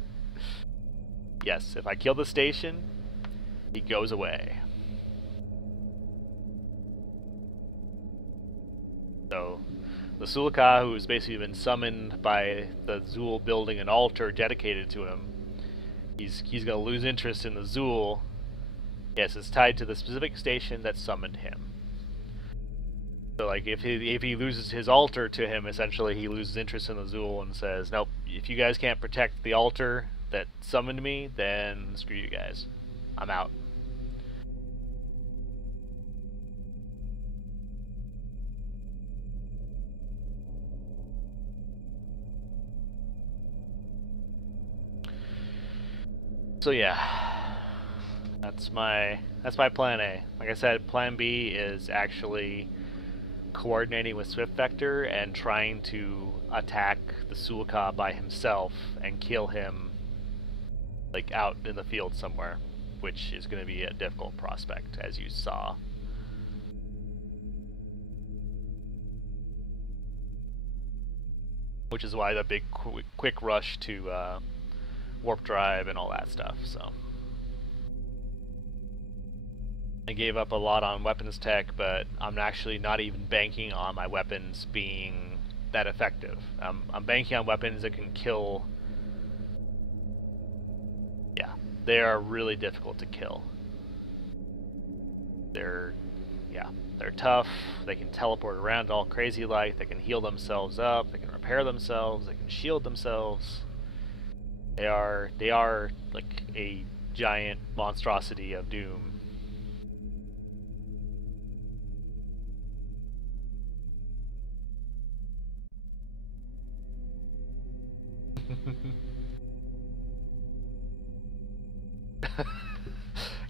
Yes, if I kill the station, he goes away. So the Sul'Ka, who's basically been summoned by the Zool building an altar dedicated to him, he's gonna lose interest in the Zool. Yes, it's tied to the specific station that summoned him. So like if he loses his altar to him, essentially he loses interest in the Zool and says, nope, if you guys can't protect the altar that summoned me, then screw you guys. I'm out. So yeah, that's my plan A. Like I said, plan B is actually coordinating with Swift Vector and trying to attack the Sul'Ka by himself and kill him like out in the field somewhere, which is going to be a difficult prospect, as you saw. Which is why the big quick rush to warp drive and all that stuff, so. I gave up a lot on weapons tech, but I'm actually not even banking on my weapons being that effective. I'm banking on weapons that can kill. Yeah, they are really difficult to kill. They're tough. They can teleport around all crazy like. They can heal themselves up. They can repair themselves. They can shield themselves. They are like a giant monstrosity of doom.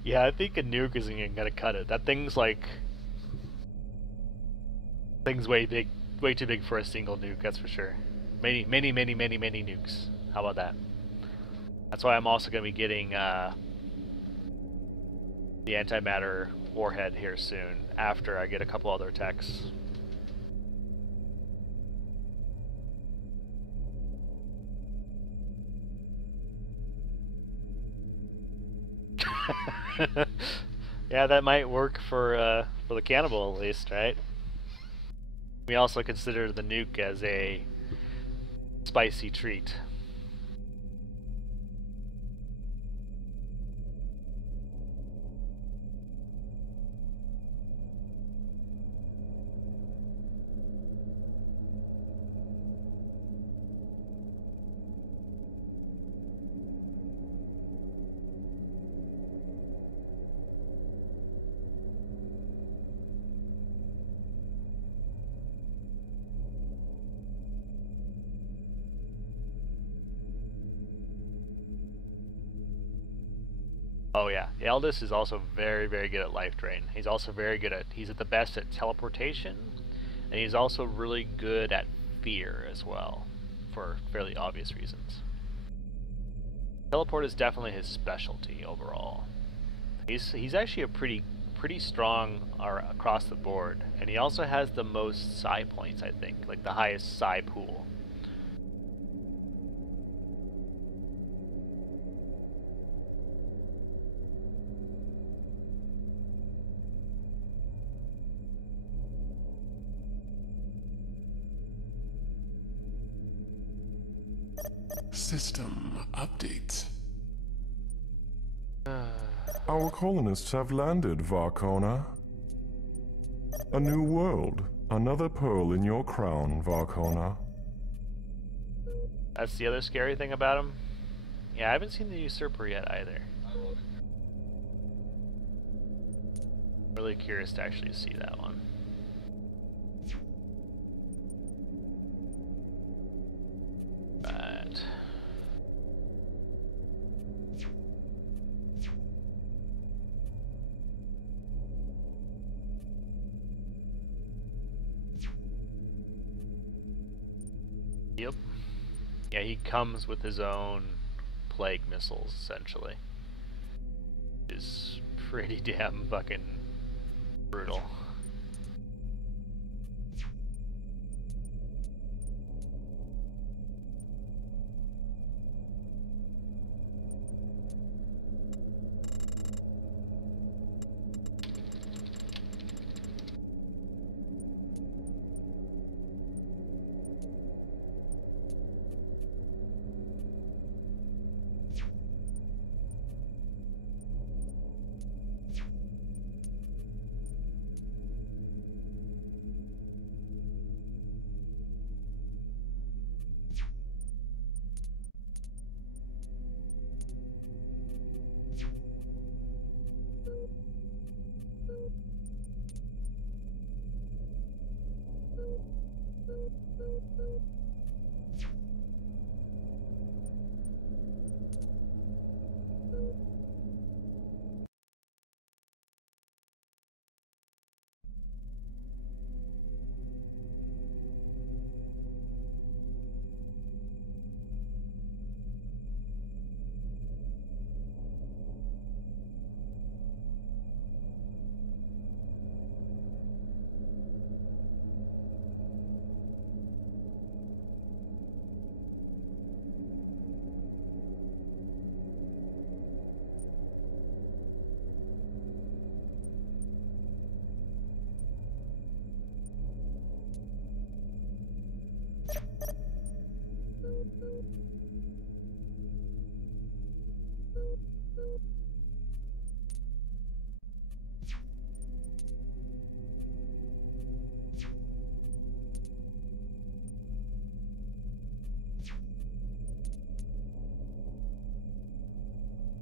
Yeah, I think a nuke isn't gonna cut it. That thing's way too big for a single nuke. That's for sure. Many nukes. How about that? That's why I'm also gonna be getting the antimatter warhead here soon. After I get a couple other techs. Yeah, that might work for the cannibal at least, right? We also consider the nuke as a spicy treat. Oh yeah, Eldis is also very good at life drain. He's also he's at the best at teleportation, and he's also really good at fear as well, for fairly obvious reasons. Teleport is definitely his specialty overall. He's actually a pretty strong across the board, and he also has the most psi points, I think, like the highest psi pool. System update. Our colonists have landed, Varkona. A new world. Another pearl in your crown, Varkona. That's the other scary thing about him. Yeah, I haven't seen the Usurper yet either. Really curious to actually see that one. Right. Yep. Yeah, he comes with his own plague missiles, essentially. Is pretty damn fucking brutal.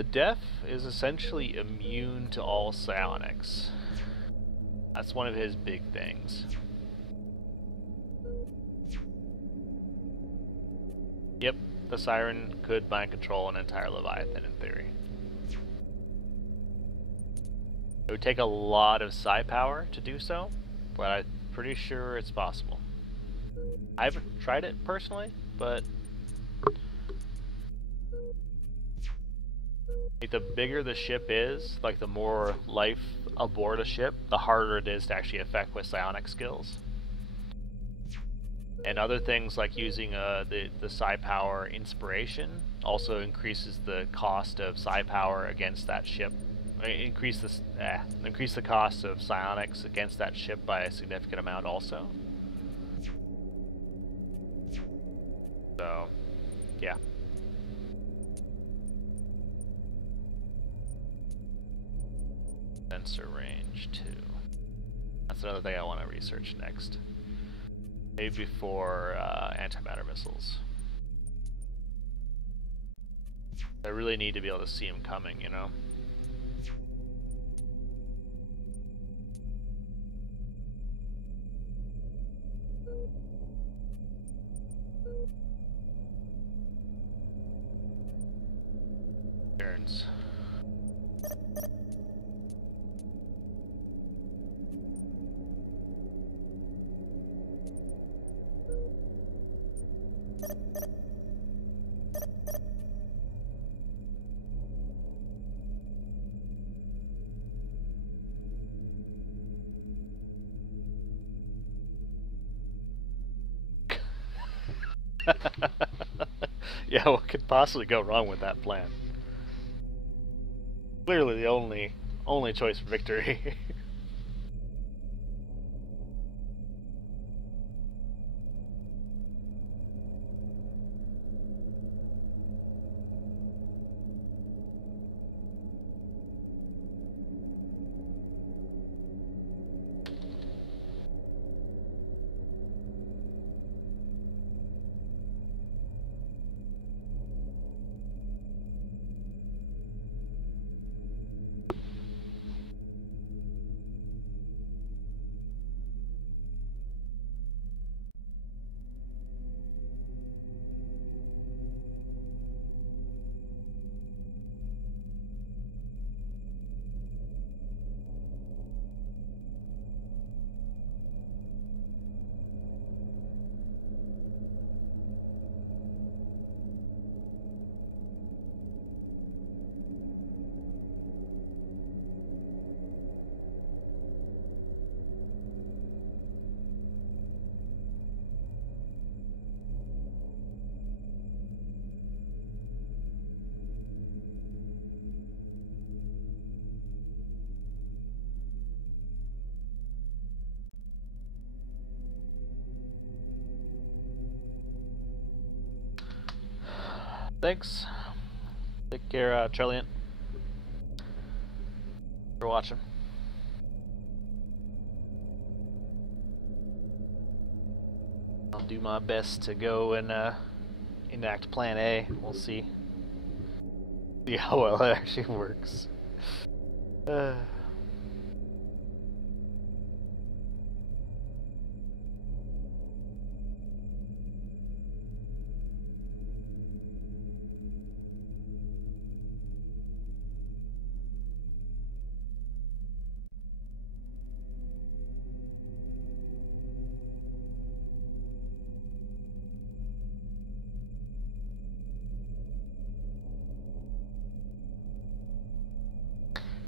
The Deaf is essentially immune to all psionics. That's one of his big things. Yep, the Siren could mind control an entire Leviathan in theory. It would take a lot of psi power to do so, but I'm pretty sure it's possible. I haven't tried it personally, but like, the bigger the ship is, like the more life aboard a ship, the harder it is to actually affect with psionic skills. And other things like using the psi power inspiration also increases the cost of psi power against that ship. Increase the cost of psionics against that ship by a significant amount also. So, yeah. Sensor range 2. That's another thing I want to research next. Maybe before antimatter missiles. I really need to be able to see them coming, you know? Turns. Yeah, what could possibly go wrong with that plan? Clearly the only choice for victory. Thanks. Take care, Trilliant. For watching. I'll do my best to go and enact Plan A. We'll see. See how well it actually works.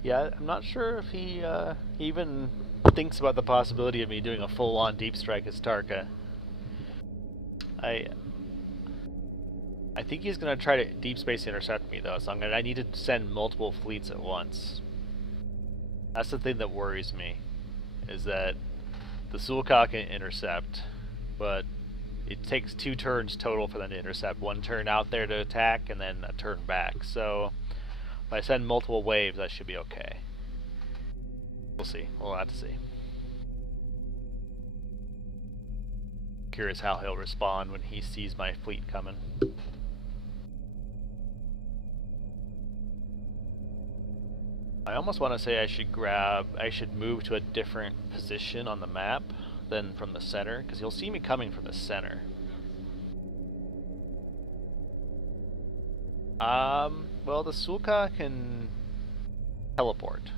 Yeah, I'm not sure if he even thinks about the possibility of me doing a full-on deep strike as Tarka. I think he's gonna try to deep space intercept me though, so I need to send multiple fleets at once. That's the thing that worries me, is that the Sul'Ka can intercept, but it takes 2 turns total for them to intercept. 1 turn out there to attack, and then a turn back. So if I send multiple waves, I should be okay. We'll see. We'll have to see. Curious how he'll respond when he sees my fleet coming. I almost want to say I should move to a different position on the map than from the center, because you'll see me coming from the center. Well, the Sulka can teleport.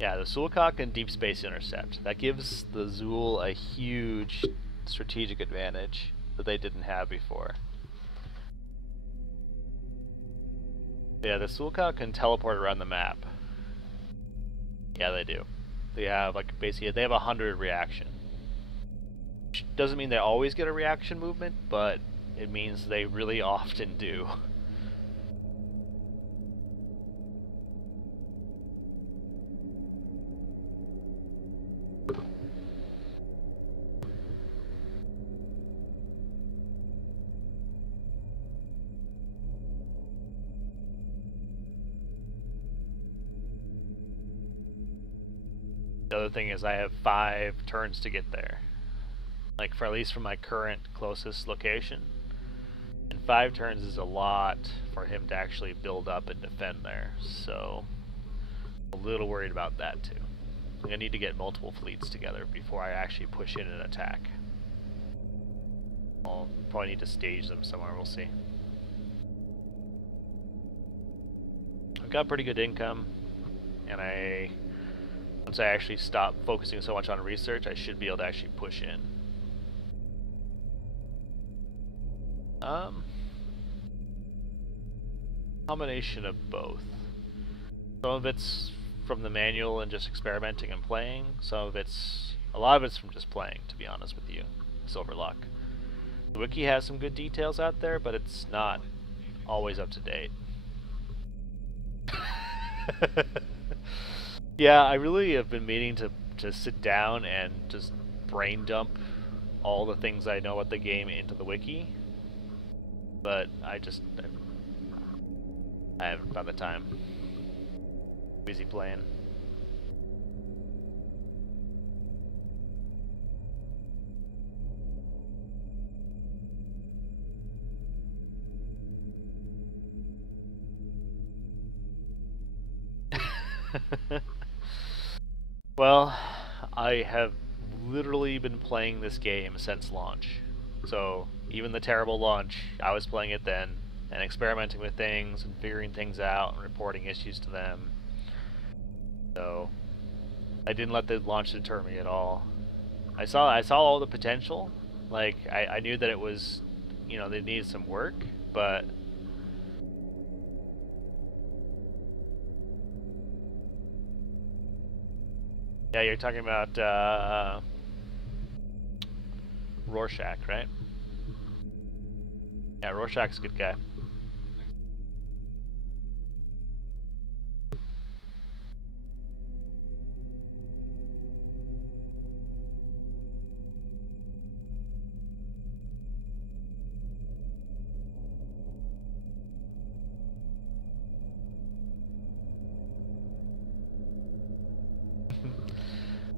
Yeah, the Sulka can deep space intercept. That gives the Zool a huge strategic advantage that they didn't have before. Yeah, the Sulka can teleport around the map. Yeah, they do. They have, like, basically, they have 100 reaction. Which doesn't mean they always get a reaction movement, but it means they really often do. The other thing is I have 5 turns to get there. Like, for at least from my current closest location. And 5 turns is a lot for him to actually build up and defend there. So, I'm a little worried about that too. I'm gonna need to get multiple fleets together before I actually push in an attack. I'll probably need to stage them somewhere, we'll see. I've got pretty good income, and once I actually stop focusing so much on research, I should be able to actually push in. Combination of both. Some of it's from the manual and just experimenting and playing. A lot of it's from just playing, to be honest with you. Silverlock. The wiki has some good details out there, but it's not always up to date. Yeah, I really have been meaning to sit down and just brain dump all the things I know about the game into the wiki, but I haven't found the time. Busy playing. Well, I have literally been playing this game since launch. So, even the terrible launch, I was playing it then, and experimenting with things, and figuring things out, and reporting issues to them. So, I didn't let the launch deter me at all. I saw all the potential. Like, I knew that it was, you know, they needed some work, but yeah, you're talking about Rorschach, right? Yeah, Rorschach's a good guy.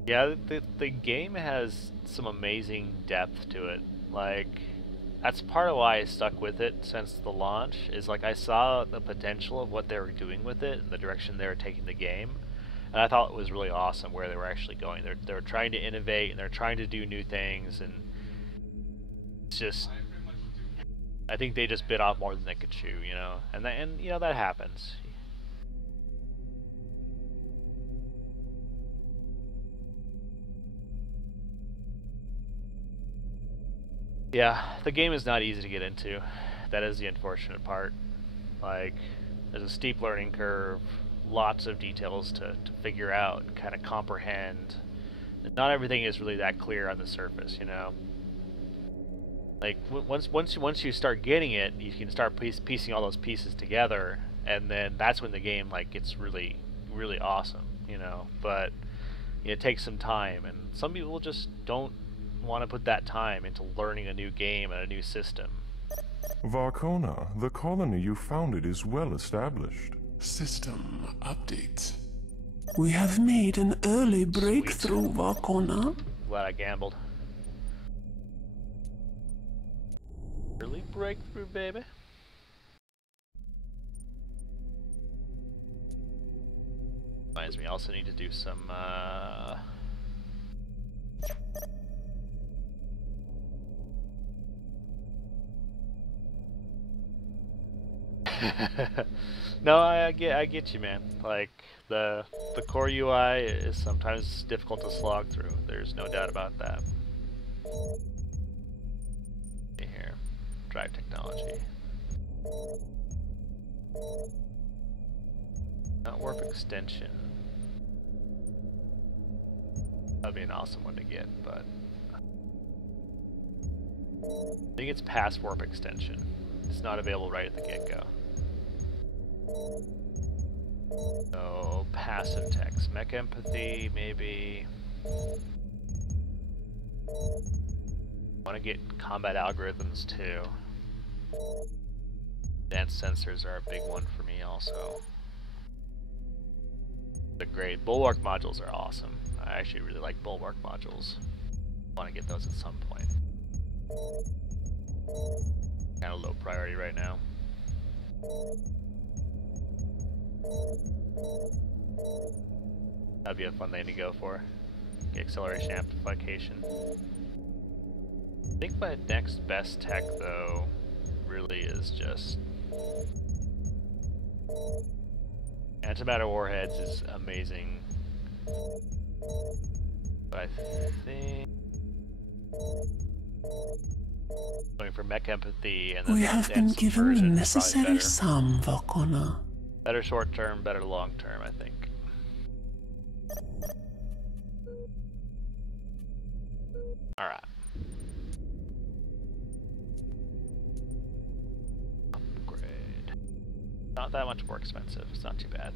Yeah, the game has some amazing depth to it. Like, that's part of why I stuck with it since the launch, is like I saw the potential of what they were doing with it and the direction they were taking the game. And I thought it was really awesome where they were actually going. They were trying to innovate, and they're trying to do new things, and it's just, I think they just bit off more than they could chew, you know. And you know, that happens. Yeah, the game is not easy to get into. That is the unfortunate part. Like, there's a steep learning curve, lots of details to figure out and kind of comprehend. Not everything is really that clear on the surface, you know. Like, once you start getting it, you can start piecing all those pieces together, and then that's when the game, like, gets really, really awesome, you know. But it takes some time, and some people just don't want to put that time into learning a new game and a new system. Varkona, the colony you founded is well established. System update. We have made an early breakthrough, Varkona. Glad I gambled. Early breakthrough, baby. reminds me, I also need to do some, No, I get you, man. Like, the core UI is sometimes difficult to slog through. There's no doubt about that. See here, drive technology. Not warp extension. That'd be an awesome one to get, but I think it's past warp extension. It's not available right at the get-go. So, passive text. Mech empathy, maybe. Want to get combat algorithms too. Advanced sensors are a big one for me also. They're great. Bulwark modules are awesome. I actually really like Bulwark modules. Want to get those at some point. Kind of low priority right now. That'd be a fun thing to go for. The acceleration amplification. I think my next best tech though really is just antimatter warheads is amazing. But I think going for mech empathy and then We have been dense given the version is necessary probably sum, Vakona. better short term, better long term, I think. Alright. Upgrade. Not that much more expensive, it's not too bad.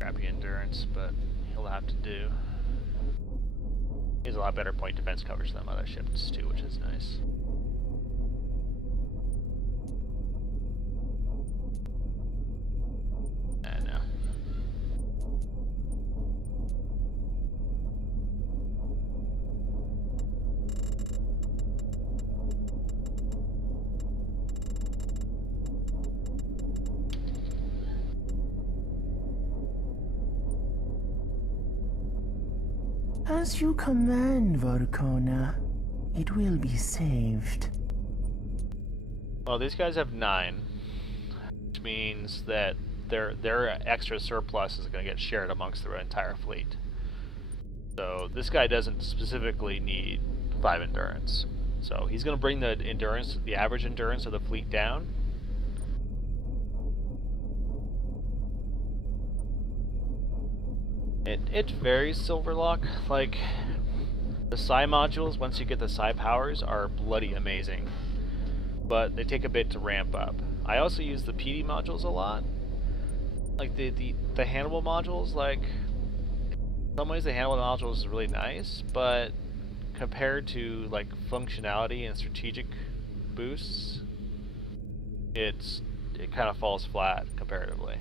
Crappy endurance, but he'll have to do. He has a lot better point defense coverage than other ships too, which is nice. I know. As you command, Varkona, it will be saved. Well, these guys have 9, which means that their extra surplus is going to get shared amongst the entire fleet. So this guy doesn't specifically need 5 endurance. So he's going to bring the endurance, the average endurance of the fleet down. It varies, Silverlock. Like, the Psi modules, once you get the Psi powers, are bloody amazing. But they take a bit to ramp up. I also use the PD modules a lot. Like, the Hannibal modules, like, in some ways the Hannibal modules is really nice, but compared to, like, functionality and strategic boosts, it kind of falls flat comparatively.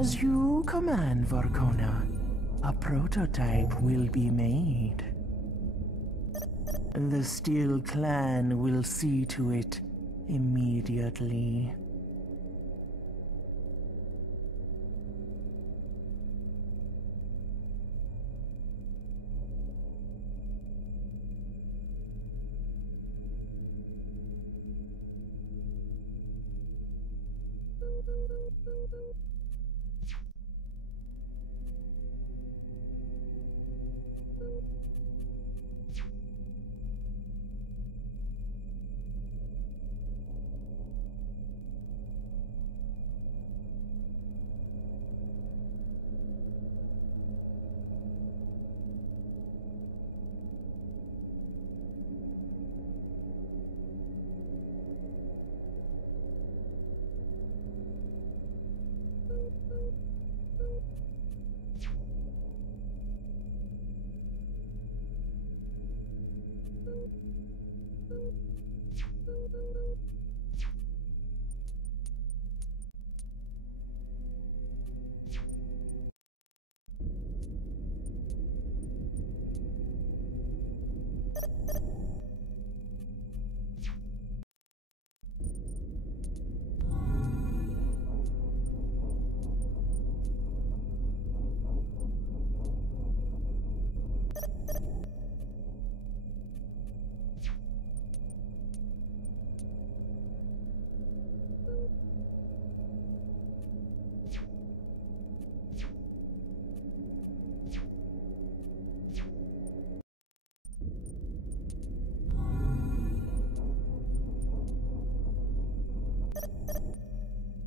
As you command, Varkona, a prototype will be made. The Steel Clan will see to it immediately.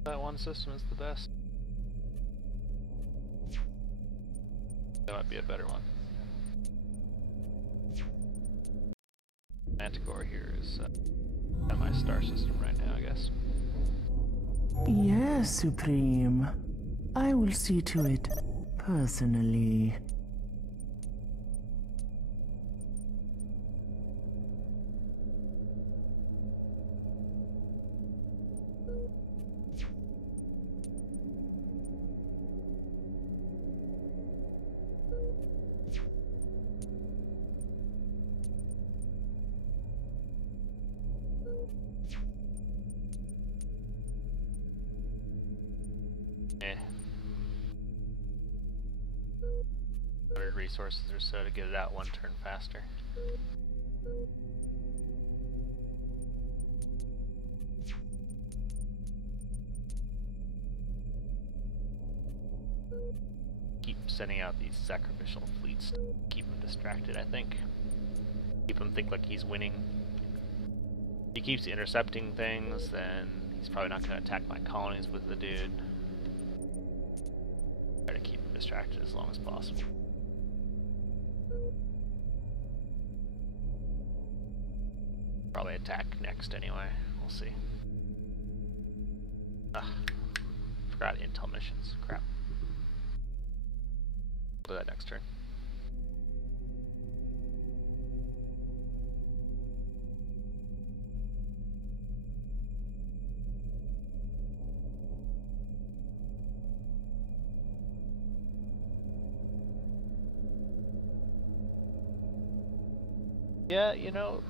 That one system is the best. That might be a better one. Manticore here is my star system right now, I guess. Yes, Supreme. I will see to it personally. Resources or so to get it out one turn faster. Keep sending out these sacrificial fleets to keep him distracted, I think. Keep him think like he's winning. If he keeps intercepting things, then he's probably not going to attack my colonies with the dude. Try to keep him distracted as long as possible. Probably attack next anyway. We'll see. Ugh. Forgot intel missions. Crap. We'll do that next turn. Yeah, you know,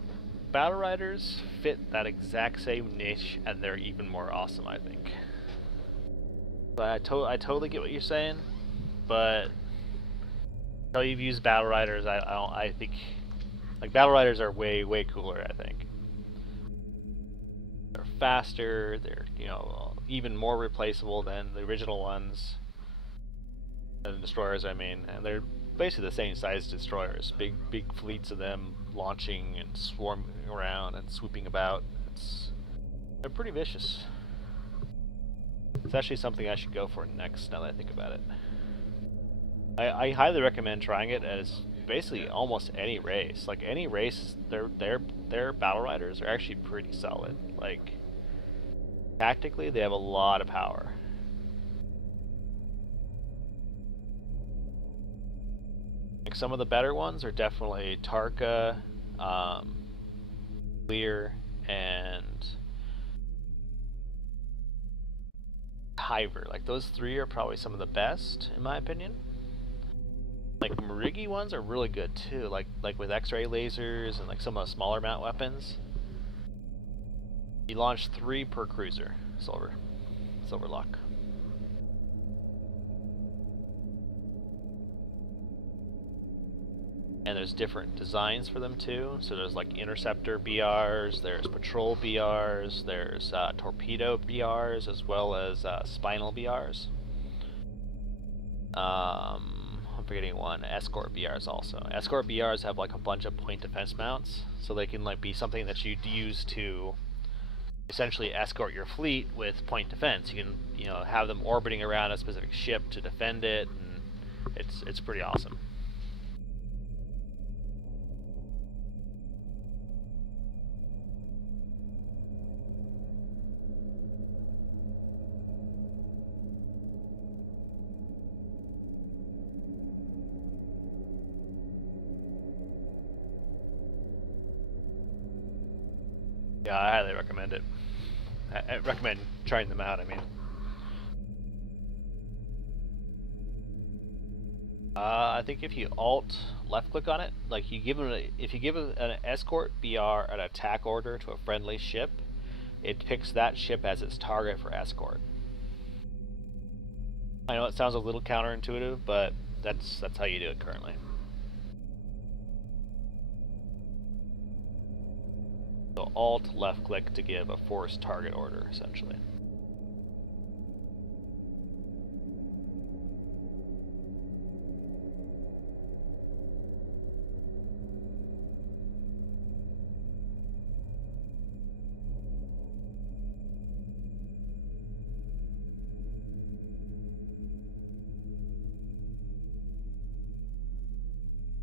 Battle Riders fit that exact same niche, and they're even more awesome, I think. But I totally get what you're saying, but until you've used Battle Riders, I think like Battle Riders are way cooler. I think they're faster. They're, you know, even more replaceable than the original ones, the destroyers. I mean, and they're basically the same size destroyers. Big fleets of them launching and swarming around and swooping about. They're pretty vicious. It's actually something I should go for next, now that I think about it. I highly recommend trying it as basically almost any race. Like any race, their battle riders are actually pretty solid. Like tactically, they have a lot of power. Like some of the better ones are definitely Tarka, Lear, and Hiver. Like those three are probably some of the best in my opinion. Like Marigi ones are really good too, like with X-ray lasers and like some of the smaller mount weapons. You launch 3 per cruiser, silver luck. And there's different designs for them too. So there's like interceptor BRs, there's patrol BRs, there's torpedo BRs, as well as spinal BRs. I'm forgetting one. Escort BRs also. Escort BRs have like a bunch of point defense mounts, so they can like be something that you'd use to essentially escort your fleet with point defense. You can have them orbiting around a specific ship to defend it, and it's pretty awesome. Yeah, I highly recommend it. I recommend trying them out, I mean. I think if you alt left click on it, like if you give an escort BR an attack order to a friendly ship, it picks that ship as its target for escort. I know it sounds a little counterintuitive, but that's how you do it currently. So alt left click to give a force target order, essentially.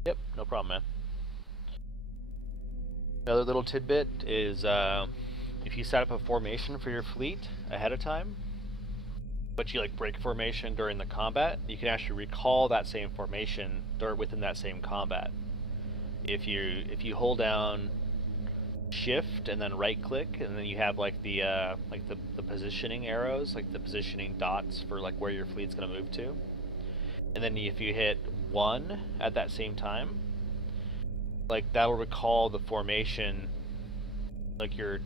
Yep, no problem, man. Another little tidbit is if you set up a formation for your fleet ahead of time, but you like break formation during the combat, you can actually recall that same formation within that same combat. If you hold down shift and then right click, and then you have like the positioning arrows, like the positioning dots for like where your fleet's gonna move to, and then if you hit 1 at that same time, like that will recall the formation, like your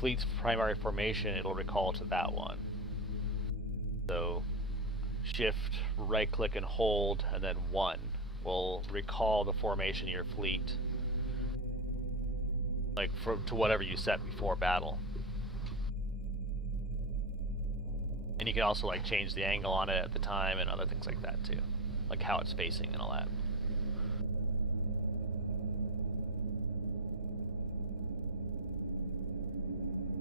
fleet's primary formation, it'll recall to that one. So shift, right click and hold, and then 1 will recall the formation of your fleet, like to whatever you set before battle. And you can also like change the angle on it at the time and other things like that too, like how it's facing and all that.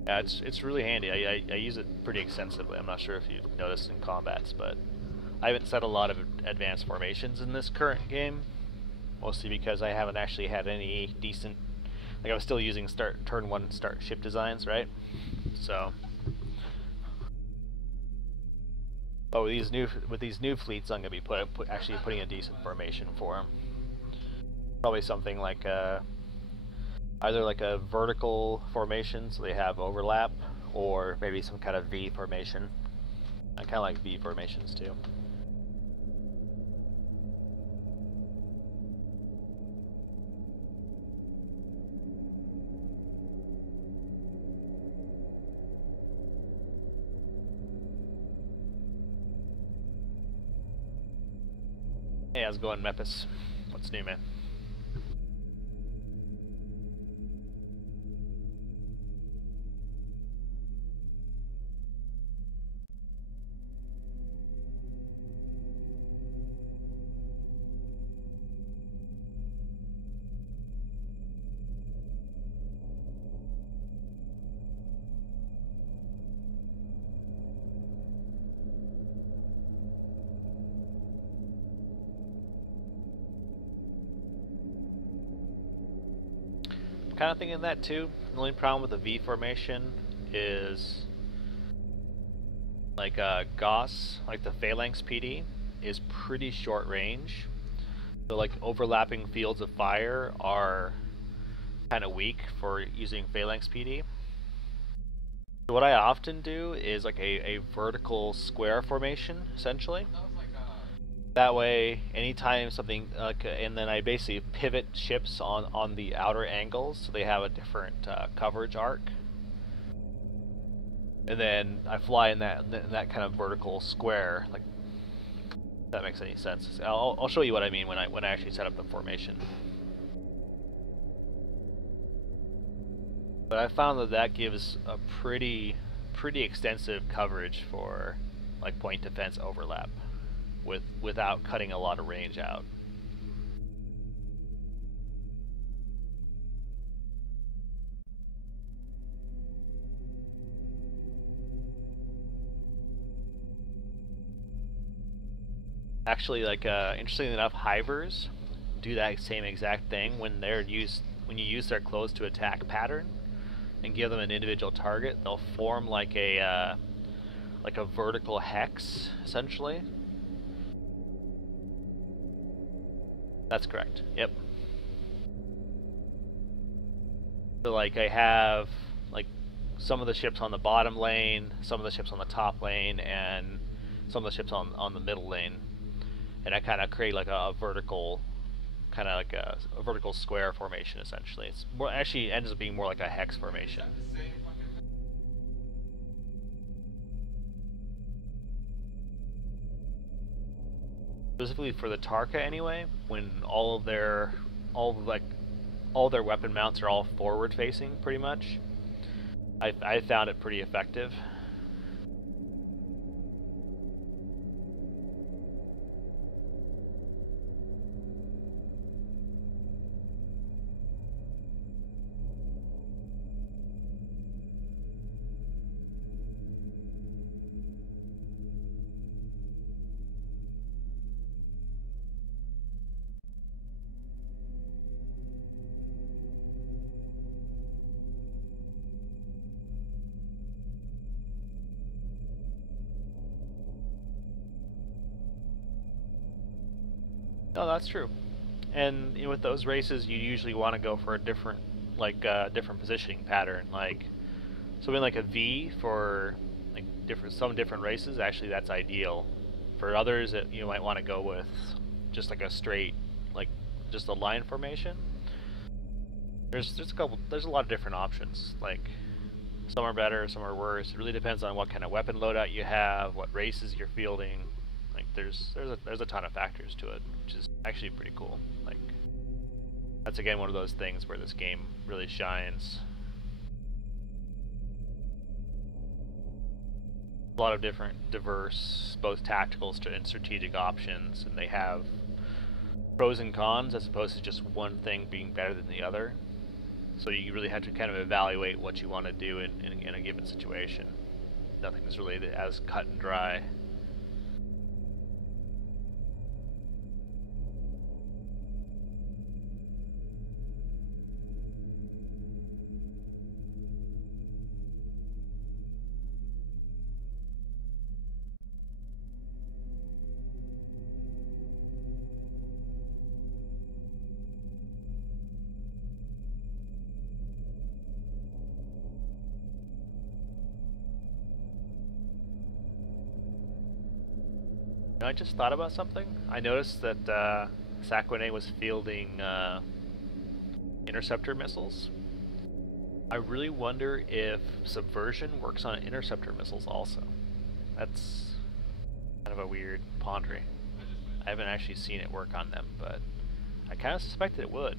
Yeah, it's really handy. I use it pretty extensively. I'm not sure if you've noticed in combats, but I haven't set a lot of advanced formations in this current game, mostly because I haven't actually had any decent, like I was still using turn 1 start ship designs, right? So, but with these new fleets, I'm gonna be actually putting a decent formation for them. Probably something like either like a vertical formation, so they have overlap, or maybe some kind of V formation. I kind of like V formations too. Hey, how's it going, Mepis? What's new, man? Kind of thinking that too. The only problem with the V formation is like Gauss, like the Phalanx PD, is pretty short range. So like overlapping fields of fire are kind of weak for using Phalanx PD. What I often do is like a vertical square formation, essentially. That way, anytime something, and then I basically pivot ships on the outer angles so they have a different coverage arc. And then I fly in that kind of vertical square, like, if that makes any sense. I'll show you what I mean when I actually set up the formation. But I found that gives a pretty extensive coverage for like point defense overlap, without cutting a lot of range out. Actually, like interestingly enough, hivers do that same exact thing when you use their clothes to attack pattern and give them an individual target. They'll form like a vertical hex, essentially. That's correct. Yep. So like I have like some of the ships on the bottom lane, some of the ships on the top lane, and some of the ships on the middle lane, and I kind of create like a vertical, kind of like a vertical square formation. Essentially, it's more, actually ends up being more like a hex formation. Specifically for the Tarka anyway, when all their weapon mounts are all forward facing pretty much, I found it pretty effective. No, that's true. And with those races, you usually want to go for a different, different positioning pattern. Like something like a V for like some different races. Actually, that's ideal. For others, you might want to go with just like a straight, like just a line formation. There's a lot of different options. Like some are better, some are worse. It really depends on what kind of weapon loadout you have, what races you're fielding. Like there's a ton of factors to it, which is actually pretty cool. Like that's again one of those things where this game really shines. A lot of different, diverse, both tactical and strategic options, and they have pros and cons as opposed to just one thing being better than the other. So you really have to kind of evaluate what you want to do in a given situation. Nothing is really as cut and dry. I just thought about something. I noticed that Sakuane was fielding interceptor missiles. I really wonder if subversion works on interceptor missiles also. That's kind of a weird pondering. I haven't actually seen it work on them, but I kind of suspected it would.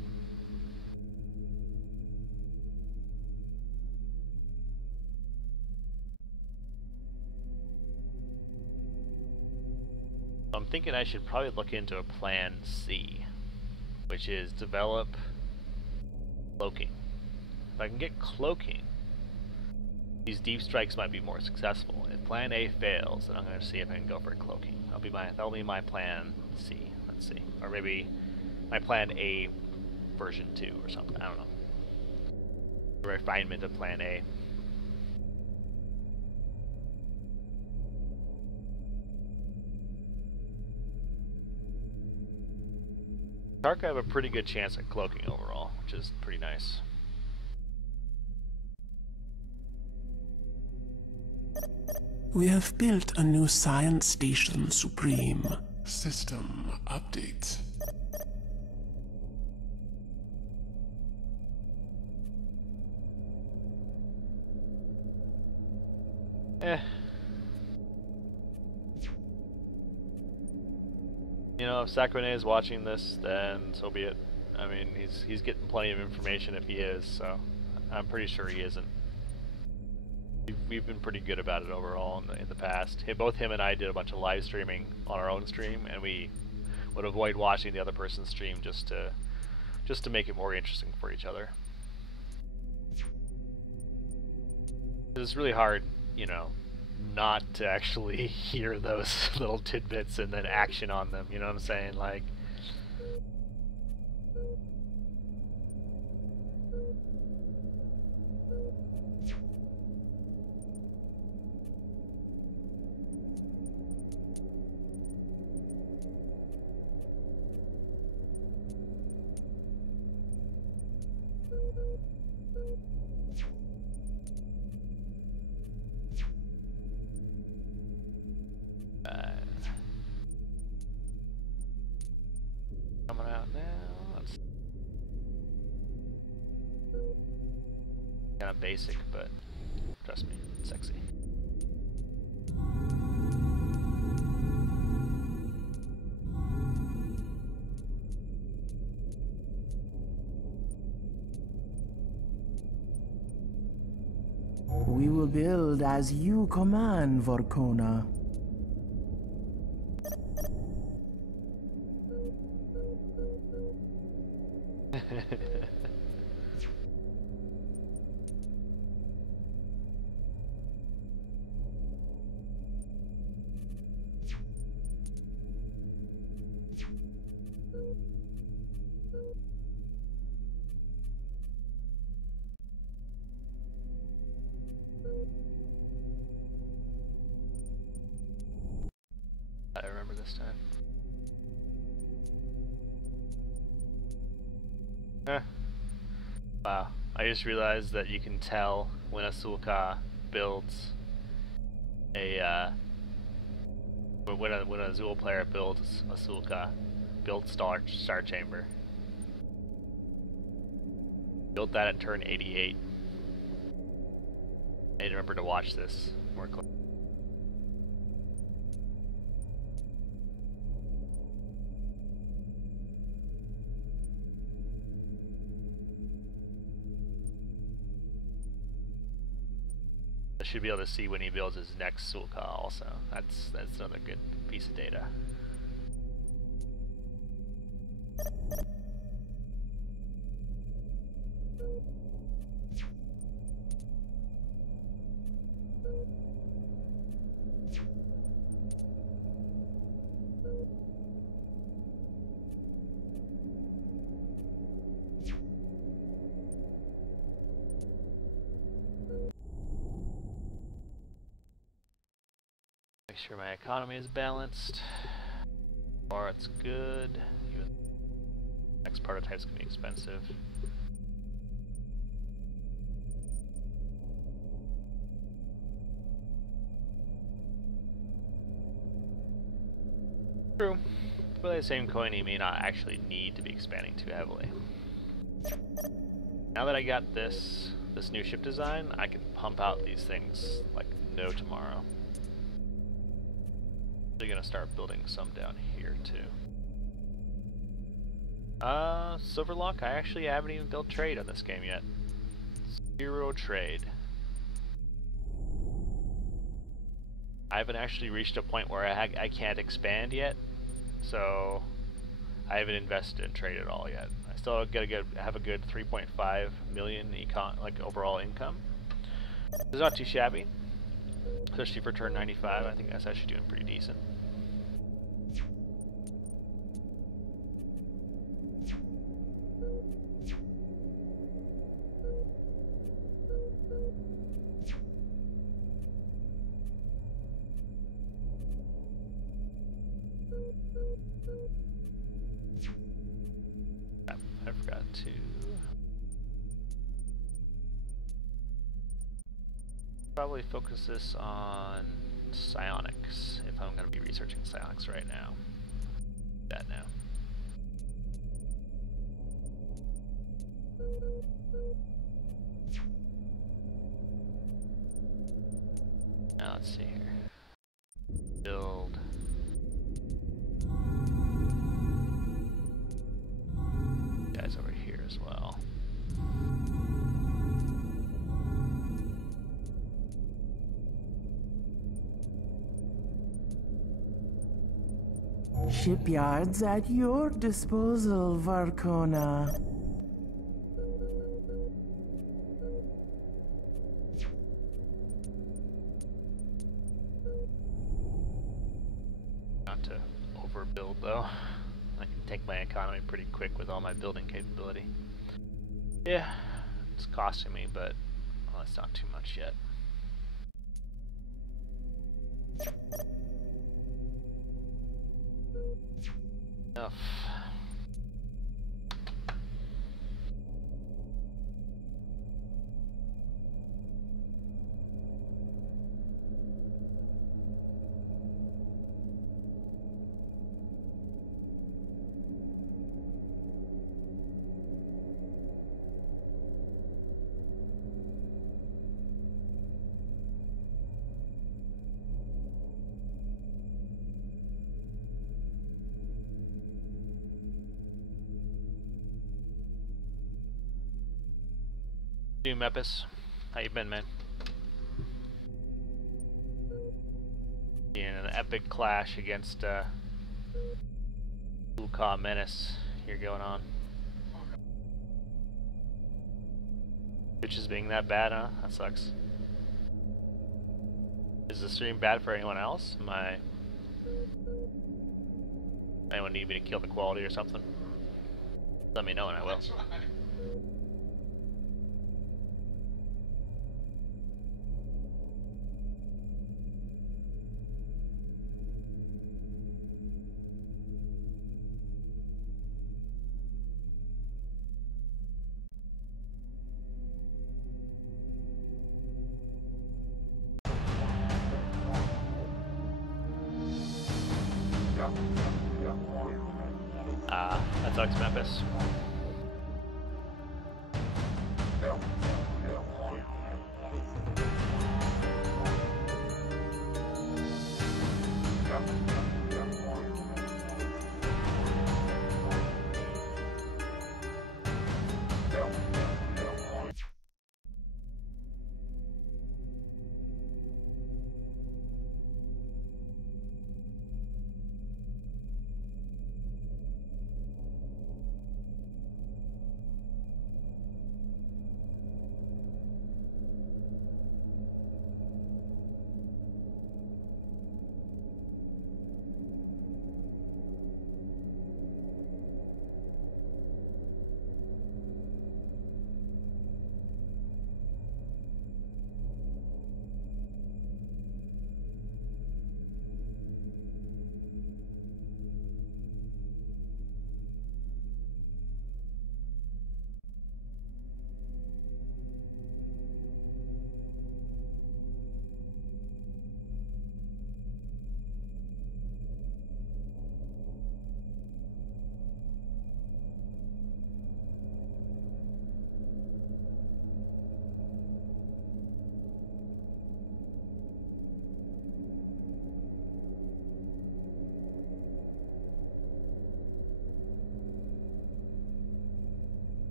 I'm thinking I should probably look into a plan C, which is develop cloaking. If I can get cloaking, these deep strikes might be more successful. If plan A fails, then I'm going to see if I can go for cloaking. That'll be my plan C. Let's see, or maybe my plan A version 2 or something. I don't know. A refinement of plan A. Tarka have a pretty good chance at cloaking overall, which is pretty nice. We have built a new science station, Supreme. System update. You know, if Sakurane is watching this, then so be it. I mean, he's getting plenty of information if he is, so I'm pretty sure he isn't. We've been pretty good about it overall in the past. Both him and I did a bunch of live streaming on our own stream, and we would avoid watching the other person's stream just to make it more interesting for each other. It's really hard, you know, not to actually hear those little tidbits and then action on them, you know what I'm saying? Like, coming out now. That's kind of basic, but trust me, it's sexy. We will build as you command, Vorkona. I remember this time. Wow, I just realized that you can tell when a Sulka builds a when a Azul player builds a Sulka built star chamber. Built that at turn 88. I need to remember to watch this more closely. I should be able to see when he builds his next Sulka also. That's another good piece of data. Make sure my economy is balanced. Or it's good. Even next prototype's gonna be expensive. True. For the same coin, you may not actually need to be expanding too heavily. Now that I got this new ship design, I can pump out these things like no tomorrow. They're gonna start building some down here too. Silverlock, I actually haven't even built trade on this game yet. 0 trade. I haven't actually reached a point where I can't expand yet, so I haven't invested in trade at all yet. I still have a good 3.5 million overall income. It's not too shabby, especially for turn 95. I think that's actually doing pretty decent. I forgot to probably focus this on psionics, if I'm going to be researching psionics right now. That now. Now let's see here. Build. Guys over here as well. Shipyards at your disposal, Varkona. Not to overbuild though. I can take my economy pretty quick with all my building capability. Yeah, it's costing me, but well, it's not too much yet. Enough. New Mepis, how you been, man? In an epic clash against Uka Menace here going on. Which is being that bad, huh? That sucks. Is the stream bad for anyone else? Anyone need me to kill the quality or something? Let me know and I will. That sucks, Memphis.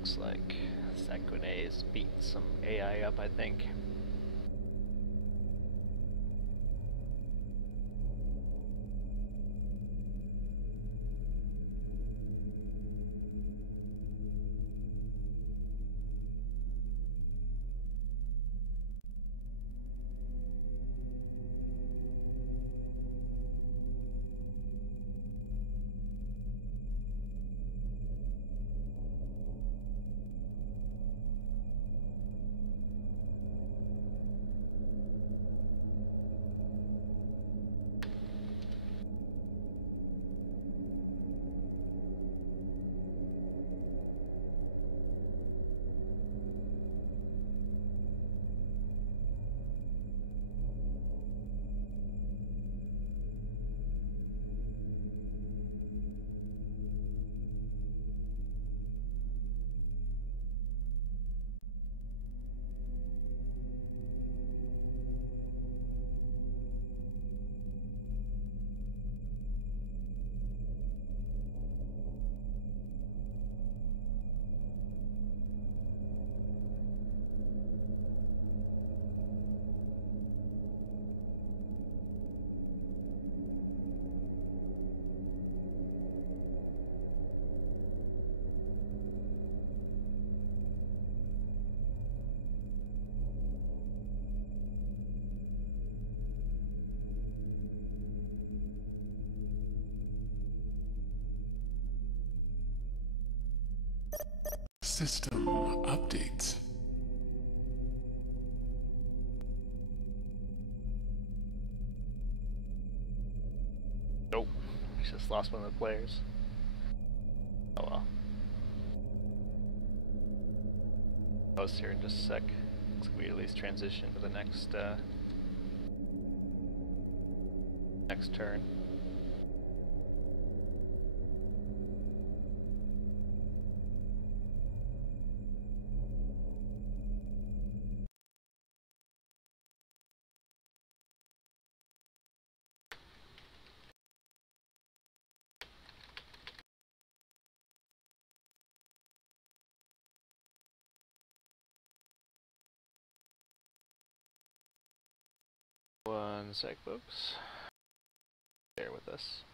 Looks like Sakune is beating some AI up, I think. System update. Nope. Just lost one of the players. Oh well. Post here in just a sec. Looks like we at least transition to the next next turn. One sec, folks. Bear with us.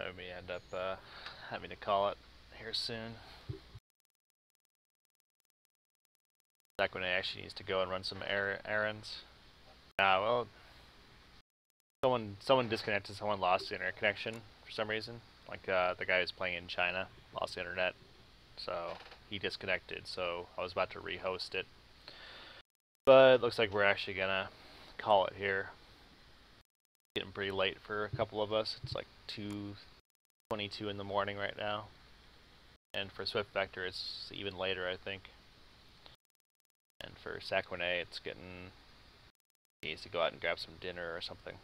We may end up having to call it here soon. Sakune actually needs to go and run some errands. Well, someone disconnected. Someone lost the internet connection for some reason. Like the guy who's playing in China lost the internet, so he disconnected. So I was about to rehost it, but it looks like we're actually gonna call it here. Getting pretty late for a couple of us. It's like 2:22 in the morning right now, and for Swift Vector it's even later, I think. And for Sakune it's getting He needs to go out and grab some dinner or something.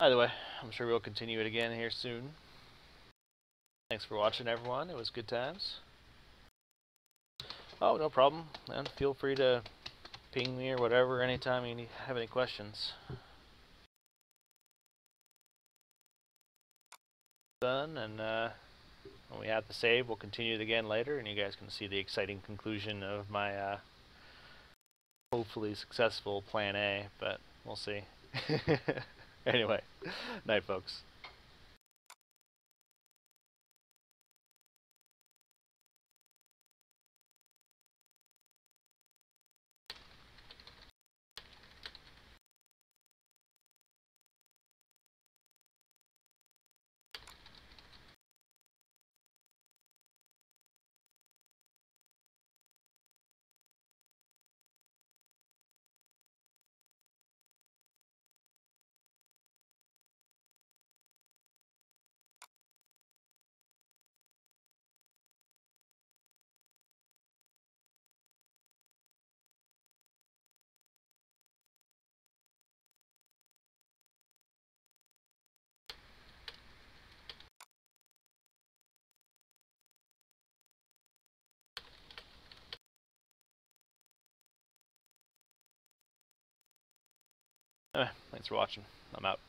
Either way, I'm sure we'll continue it again here soon. Thanks for watching, everyone. It was good times. Oh, no problem. And feel free to ping me or whatever anytime you have any questions. Done, and when we have the save, we'll continue it again later, and you guys can see the exciting conclusion of my hopefully successful plan A, but we'll see. Anyway, night, folks. Thanks for watching. I'm out.